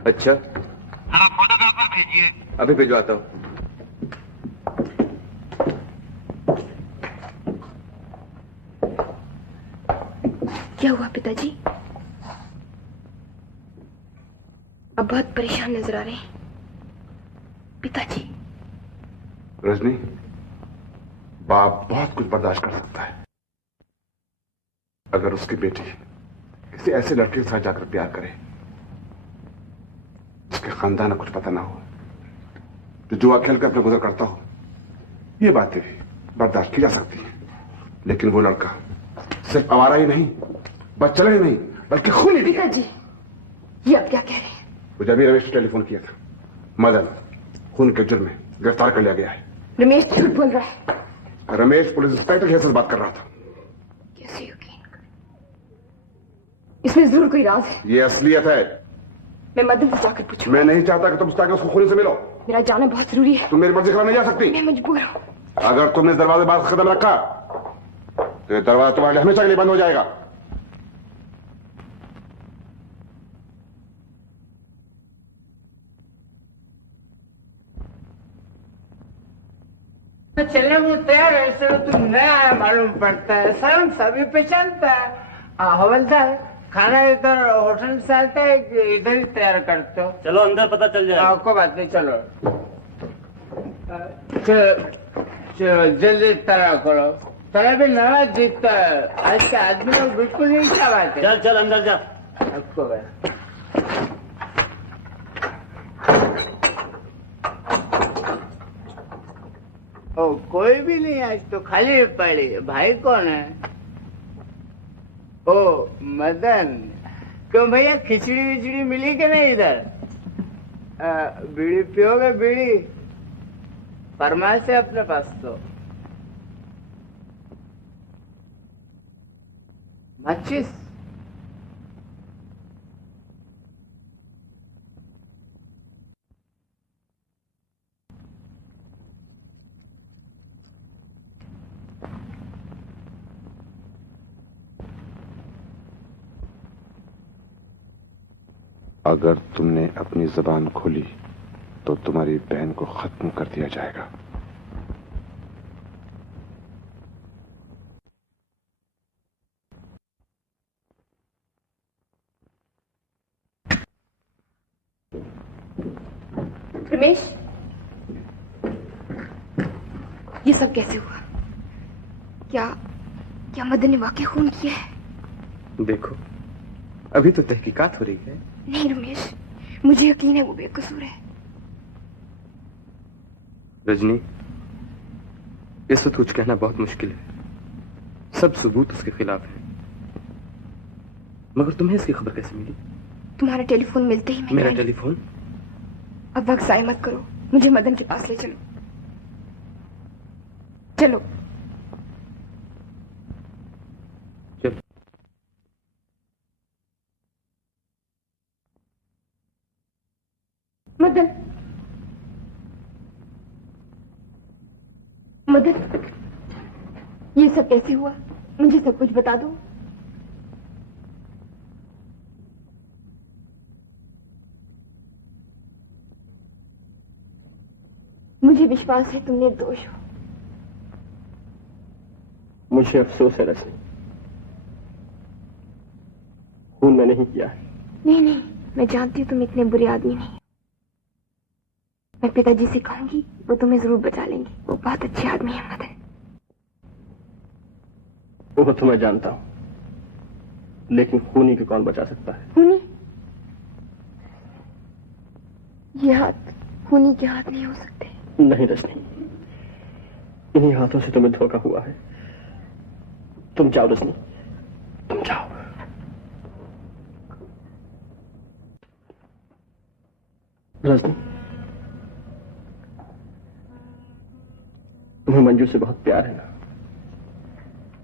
अच्छा, जरा फोटोग्राफर भेजिए। अभी भिजवाता हूं। क्या हुआ पिताजी? अब बहुत परेशान नजर आ रहे हैं पिताजी। रजनी, बाप बहुत कुछ बर्दाश्त कर सकता है, अगर उसकी बेटी किसी ऐसे लड़के के साथ जाकर प्यार करे, उसके खानदान को कुछ पता ना हो, तो जुआ खेल कर अपने गुजर करता हो, ये बातें भी बर्दाश्त की जा सकती हैं। लेकिन वो लड़का सिर्फ आवारा ही नहीं, बच्चला ही नहीं, बल्कि खूनी भी है। पिताजी, ये आप क्या कह रहे हैं? मुझे अभी रमेश ने टेलीफोन किया था, मदन खून के जुर्म में गिरफ्तार कर लिया गया है। रमेश झूठ बोल रहा है। रमेश पुलिस इंस्पेक्टर के साथ बात कर रहा था। कैसे यकीन करें? इसमें जरूर कोई राज है। ये असलियत है। मैं मदन से जाकर पूछूं। मैं नहीं चाहता कि तुम उसके आगे उसको खूनी से मिलो। मेरा जाना बहुत जरूरी है। तुम मेरी मर्जी खिलाफ नहीं जा सकती। मैं मजबूर हूं। अगर तुमने इस दरवाजे पर कदम रखा तो ये दरवाजा तुम्हारे लिए हमेशा के लिए बंद हो जाएगा। चलने को तैयार है, चलो तुम नया है मालूम पड़ता है, शर्म सभी पे चलता है। हवलदार, खाना इधर होटल से आता है कि इधर ही तैयार करते हो? चलो अंदर पता चल जाएगा। कोई बात नहीं, चलो चलो जल्दी तैयार करो। तेरा भी नया जीतता है, आज के आदमी लोग बिल्कुल नहीं क्या बात है। चल चल अंदर जा। आपको ओ, कोई भी नहीं, आज तो खाली पड़ी। भाई कौन है? ओ मदन, क्यों भैया खिचड़ी विचड़ी मिली कि नहीं इधर? बीड़ी पियोगे? बीड़ी फरमाइश है अपने पास तो। माचिस? अगर तुमने अपनी जुबान खोली तो तुम्हारी बहन को खत्म कर दिया जाएगा। रमेश, ये सब कैसे हुआ? क्या क्या मदन ने वाकई खून किया है? देखो, अभी तो तहकीकात हो रही है। नहीं रमेश, मुझे यकीन है वो बेकसूर है। रजनी, इस वक्त कुछ कहना बहुत मुश्किल है। सब सबूत उसके खिलाफ है। मगर तुम्हें इसकी खबर कैसे मिली? तुम्हारा टेलीफोन मिलते ही मेरा टेलीफोन? अब वक्त जाया मत करो, मुझे मदन के पास ले चलो। चलो चलो। मदन, मदन, ये सब कैसे हुआ? मुझे सब कुछ बता दो। मुझे विश्वास है तुम निर्दोष हो। मुझे अफसोस है रजनी, खून मैंने नहीं किया है। नहीं नहीं, मैं जानती हूँ तुम इतने बुरे आदमी नहीं। मैं पिताजी से कहूंगी, वो तुम्हें जरूर बचा लेंगे। वो बहुत अच्छे आदमी है मदन। वो तो मैं जानता हूं, लेकिन खूनी को कौन बचा सकता है? खूनी? ये हाथ खूनी के हाथ नहीं हो सकते। नहीं रजनी, इन्हीं हाथों से तुम्हें धोखा हुआ है। तुम जाओ रजनी, तुम जाओ। रजनी, तुम्हें मंजू से बहुत प्यार है ना?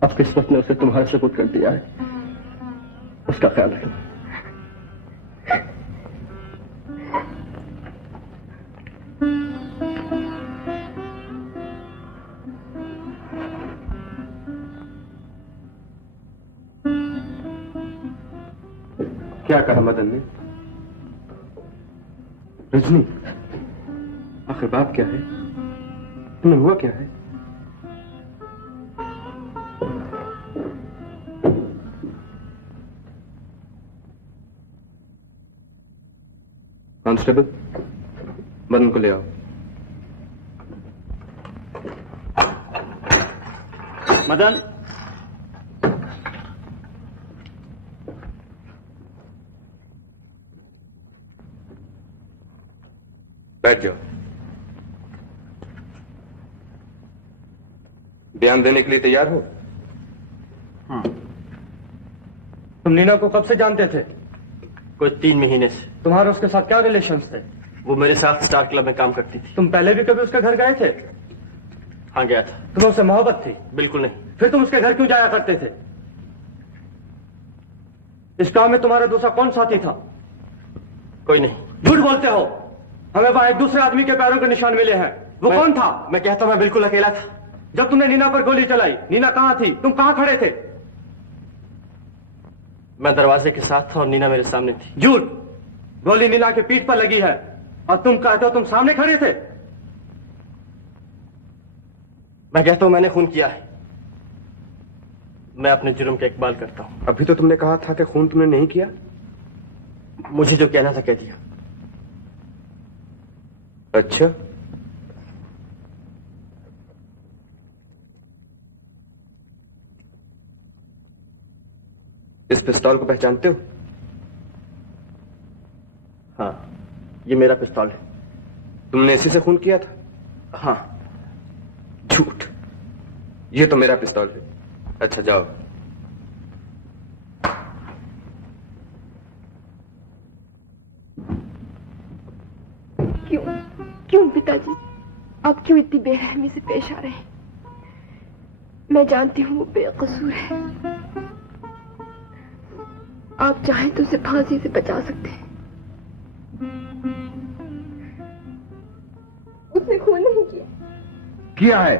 अब किस्मत ने उसे तुम्हारे सुपुर्द कर दिया है। उसका ख्याल रखना। क्या कहा मदन ने? रजनी, आखिर बात क्या है? तुम्हें हुआ क्या है? कांस्टेबल, मदन को ले आओ। मदन, बैठ जाओ। बयान देने के लिए तैयार हो? हाँ। तुम नीना को कब से जानते थे? कुछ 3 महीने से। तुम्हारे उसके साथ क्या रिलेशंस थे? वो मेरे साथ स्टार क्लब में काम करती थी। तुम पहले भी कभी उसके घर गए थे? हाँ, गया था। तुम्हें उससे मोहब्बत थी? बिल्कुल नहीं। फिर तुम उसके घर क्यों जाया करते थे? इस काम में तुम्हारा दूसरा कौन साथी था? कोई नहीं। झूठ बोलते हो। हमें वहां एक दूसरे आदमी के पैरों के निशान मिले हैं। वो कौन था? मैं कहता हूं, मैं बिल्कुल अकेला था। जब तुमने नीना पर गोली चलाई, नीना कहां थी? तुम कहां खड़े थे? मैं दरवाजे के साथ था और नीना मेरे सामने थी। झूठ। गोली नीना के पीठ पर लगी है और तुम कहते हो तुम सामने खड़े थे। मैं कहता हूं मैंने खून किया है। मैं अपने जुर्म का इकबाल करता हूं। अभी तो तुमने कहा था कि खून तुमने नहीं किया। मुझे जो कहना था कह दिया। अच्छा, इस पिस्तौल को पहचानते हो? हाँ, ये मेरा पिस्तौल है। तुमने इसी से खून किया था? हाँ। झूठ। ये तो मेरा पिस्तौल है। अच्छा, जाओ। क्यों पिताजी, आप क्यों इतनी बेरहमी से पेश आ रहे हैं? मैं जानती हूँ वो बेकसूर है। आप चाहें तो उसे फांसी से बचा सकते हैं। उसने खून नहीं किया। किया है।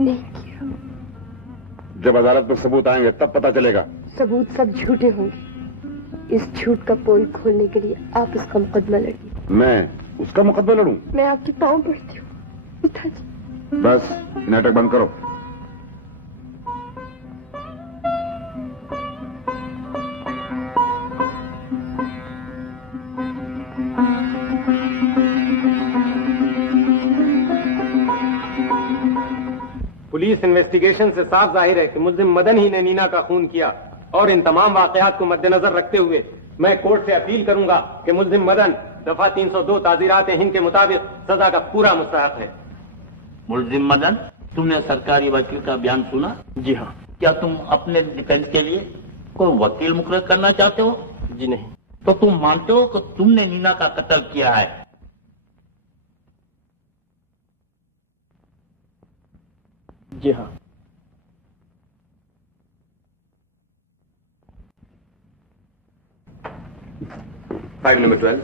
नहीं किया। जब अदालत में सबूत आएंगे तब पता चलेगा। सबूत सब झूठे होंगे। इस झूठ का पोल खोलने के लिए आप उसका मुकदमा लड़िए। मैं उसका मुकदमा लड़ूं? मैं आपके पांव पड़ती हूँ पिताजी। बस नाटक बंद करो। पुलिस इन्वेस्टिगेशन से साफ जाहिर है कि मुल्जिम मदन ही ने नीना का खून किया और इन तमाम वाकयात को मद्देनजर रखते हुए मैं कोर्ट से अपील करूंगा कि मुल्जिम मदन दफा 302 ताजीरात हिंद के मुताबिक सजा का पूरा मुस्तहक है। मुल्जिम मदन, तुमने सरकारी वकील का बयान सुना? जी हाँ। क्या तुम अपने डिफेंस के लिए कोई वकील मुकर्रर करना चाहते हो? जी नहीं। तो तुम मानते हो कि तुमने नीना का कत्ल किया है? जी हाँ। File number 12।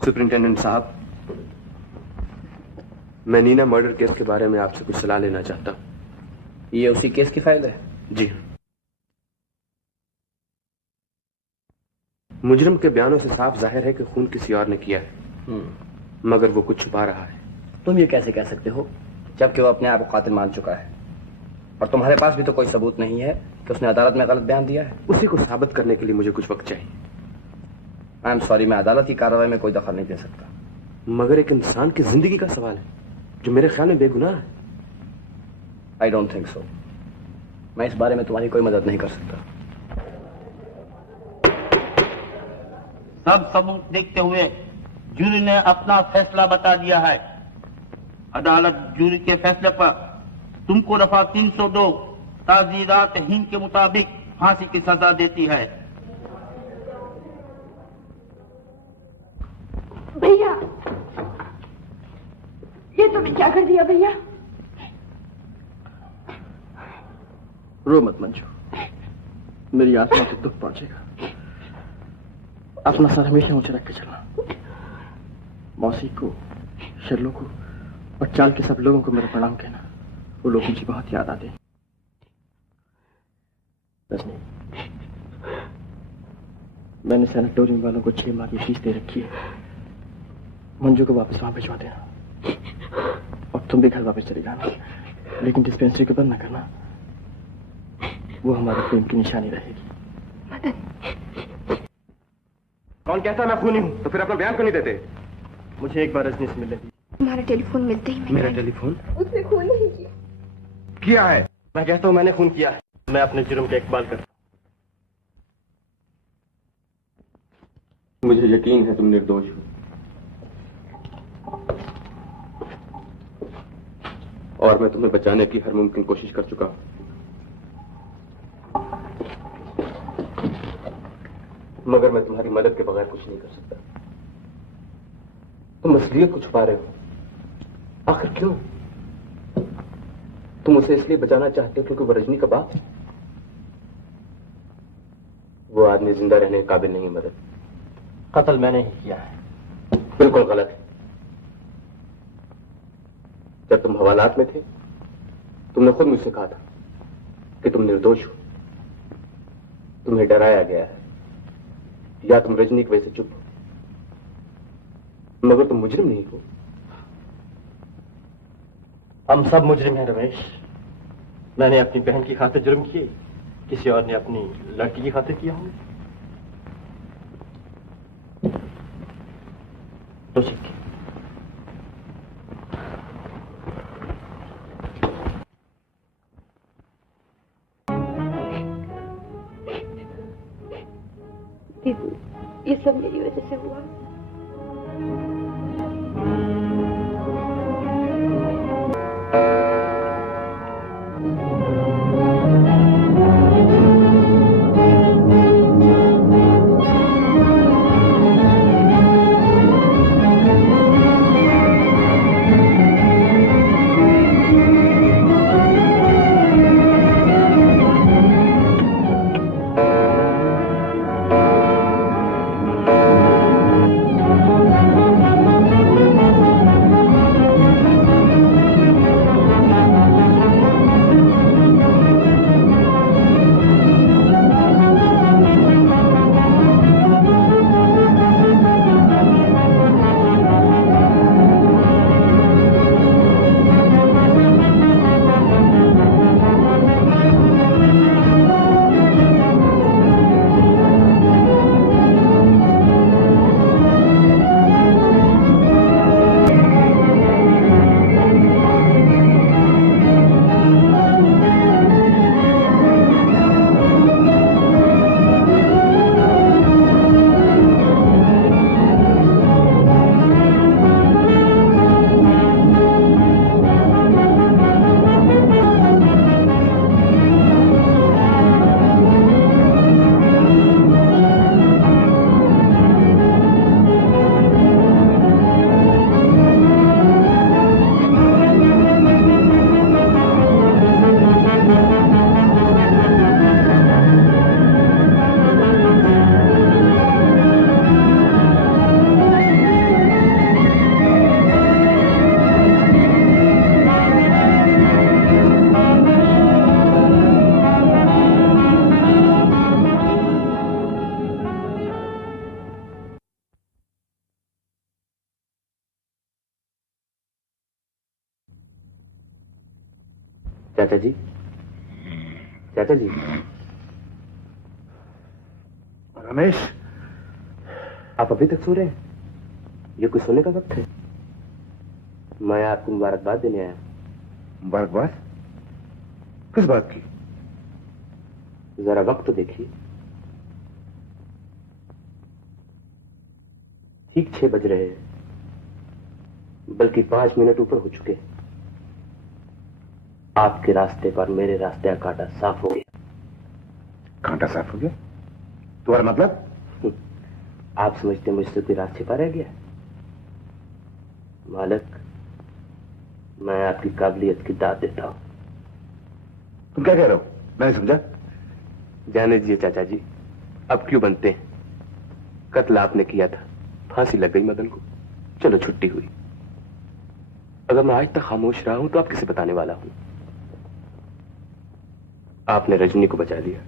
सुपरिंटेंडेंट साहब, मैं नीना मर्डर केस के बारे में आपसे कुछ सलाह लेना चाहता हूं। ये उसी केस की फाइल है? जी हाँ। मुजरिम के बयानों से साफ जाहिर है कि खून किसी और ने किया है, मगर वो कुछ छुपा रहा है। तुम ये कैसे कह सकते हो जबकि वो अपने आप को कातिल मान चुका है और तुम्हारे पास भी तो कोई सबूत नहीं है कि उसने अदालत में गलत बयान दिया है? उसी को साबित करने के लिए मुझे कुछ वक्त चाहिए। आई एम सॉरी, मैं अदालत की कार्रवाई में कोई दखल नहीं दे सकता। मगर एक इंसान की जिंदगी का सवाल है जो मेरे ख्याल में बेगुनाह है। I don't think so. मैं इस बारे में तुम्हारी कोई मदद नहीं कर सकता। सब सबूत देखते हुए जूरी ने अपना फैसला बता दिया है। अदालत जूरी के फैसले पर तुमको दफा 302 ताजीरात हिंद के मुताबिक फांसी की सजा देती है। भैया, ये तुमने क्या कर दिया भैया? रो मत मंजू, मेरी आत्मा को दुख पहुंचेगा। अपना सर हमेशा ऊंचे रख के चलना। मौसी को, शर्लो को और चाल के सब लोगों को मेरा प्रणाम कहना। वो लोग मुझे बहुत याद आते हैं। रजनी, मैंने सैनिटोरियम वालों को 6 माह की फीस दे रखी है। मंजू को वापस वहां भिजवा देना और तुम भी घर वापस चले जाना, लेकिन डिस्पेंसरी को बंद न करना। वो हमारे प्रेम की निशानी रहेगी। कौन कहता मैं खूनी हूं? तो फिर अपना बयान क्यों नहीं देते? मुझे एक बार रजनी से मिलने दी। तुम्हारा टेलीफोन मिलते ही मेरा टेलीफोन? उसने खून नहीं किया। किया है। मैं कहता हूं मैंने खून किया है। मैं अपने जुर्म का इकबाल करता हूं। मुझे यकीन है तुम निर्दोष हो और मैं तुम्हें बचाने की हर मुमकिन कोशिश कर चुका हूं, मगर मैं तुम्हारी मदद के बगैर कुछ नहीं कर सकता। तुम असलियत को छुपा रहे हो। आखिर क्यों? तुम उसे इसलिए बचाना चाहते हो क्योंकि वो रजनी का बाप है? वो आदमी जिंदा रहने के काबिल नहीं है मदद। कत्ल मैंने ही किया है। बिल्कुल गलत है। जब तुम हवालात में थे तुमने खुद मुझसे कहा था कि तुम निर्दोष हो। तुम्हें डराया गया है या तुम रजनी की वजह से चुप हो, मगर तुम मुजरिम नहीं हो। हम सब मुजरिम हैं रमेश। मैंने अपनी बहन की खातिर जुर्म किए, किसी और ने अपनी लड़की की खातिर किया होंगे। तो ठीक। दीदी, ये सब मेरी वजह से हुआ। चाचा जी, चाचा जी। रमेश, आप अभी तक सो रहे हैं? ये कुछ सोने का वक्त है? मैं आपको मुबारकबाद देने आया। मुबारकबाद? किस बात की? जरा वक्त तो देखिए, ठीक 6 बज रहे हैं, बल्कि 5 मिनट ऊपर हो चुके हैं। आपके रास्ते पर मेरे रास्ते का कांटा साफ हो गया। कांटा साफ हो गया? तुम्हारा मतलब? आप समझते मुझसे कोई राज छिपा रह गया? मालिक, मैं आपकी काबिलियत की दाद देता हूं। तुम क्या कह रहे हो? मैं नहीं समझा। जाने दीजिए चाचा जी, अब क्यों बनते हैं? कत्ल आपने किया था, फांसी लग गई मदन को, चलो छुट्टी हुई। अगर मैं आज तक खामोश रहा हूं तो आप किसे बताने वाला हूं? आपने रजनी को बचा लिया,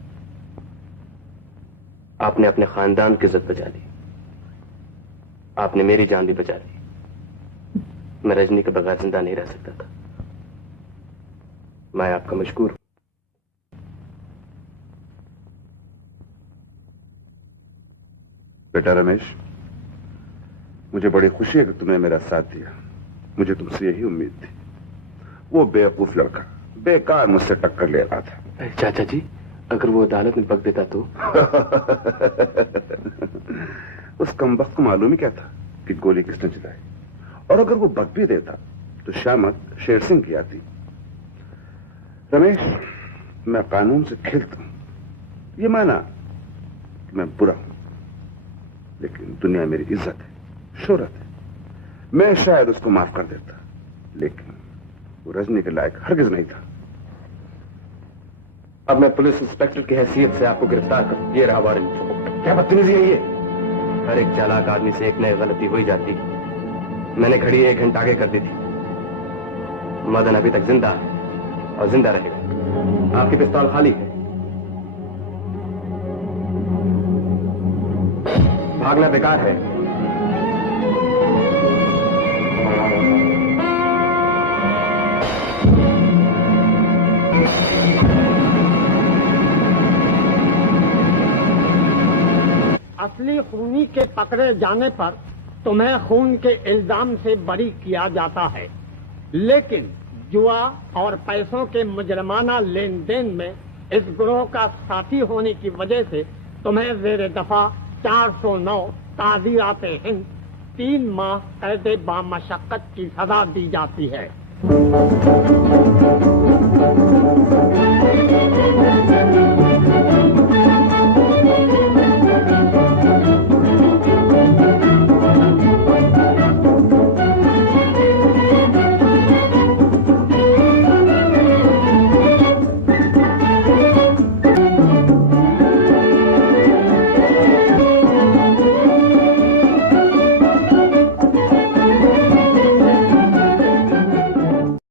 आपने अपने खानदान की इज्जत बचा ली, आपने मेरी जान भी बचा ली। मैं रजनी के बगैर जिंदा नहीं रह सकता था। मैं आपका मशकूर हूं। बेटा रमेश, मुझे बड़ी खुशी है कि तुमने मेरा साथ दिया। मुझे तुमसे यही उम्मीद थी। वो बेवकूफ लड़का बेकार मुझसे टक्कर ले रहा था। चाचा जी, अगर वो अदालत में बक देता तो? उस कमबख्त को मालूम ही क्या था कि गोली किसने चलाई, और अगर वो बक भी देता तो शामत शेर सिंह की आती। रमेश, मैं कानून से खेलता हूं, ये माना कि मैं बुरा हूं, लेकिन दुनिया मेरी इज्जत है, शोहरत है। मैं शायद उसको माफ कर देता, लेकिन वो रजनी के लायक हरगिज नहीं था। अब मैं पुलिस इंस्पेक्टर की हैसियत से आपको गिरफ्तार कर, ये रहा वारंट। क्या बदतमीजी है ये? हर एक चालाक आदमी से एक नई गलती हो ही जाती है। मैंने घड़ी 1 घंटा आगे कर दी थी। मदन अभी तक जिंदा है और जिंदा रहेगा। आपकी पिस्तौल खाली है, भागना बेकार है। असली खूनी के पकड़े जाने पर तुम्हें खून के इल्जाम से बरी किया जाता है, लेकिन जुआ और पैसों के मुजरमाना लेन देन में इस गिरोह का साथी होने की वजह से तुम्हें ज़ेर दफा 409 ताज़ीरात हिंद 3 माह कैद बामशक्कत की सजा दी जाती है।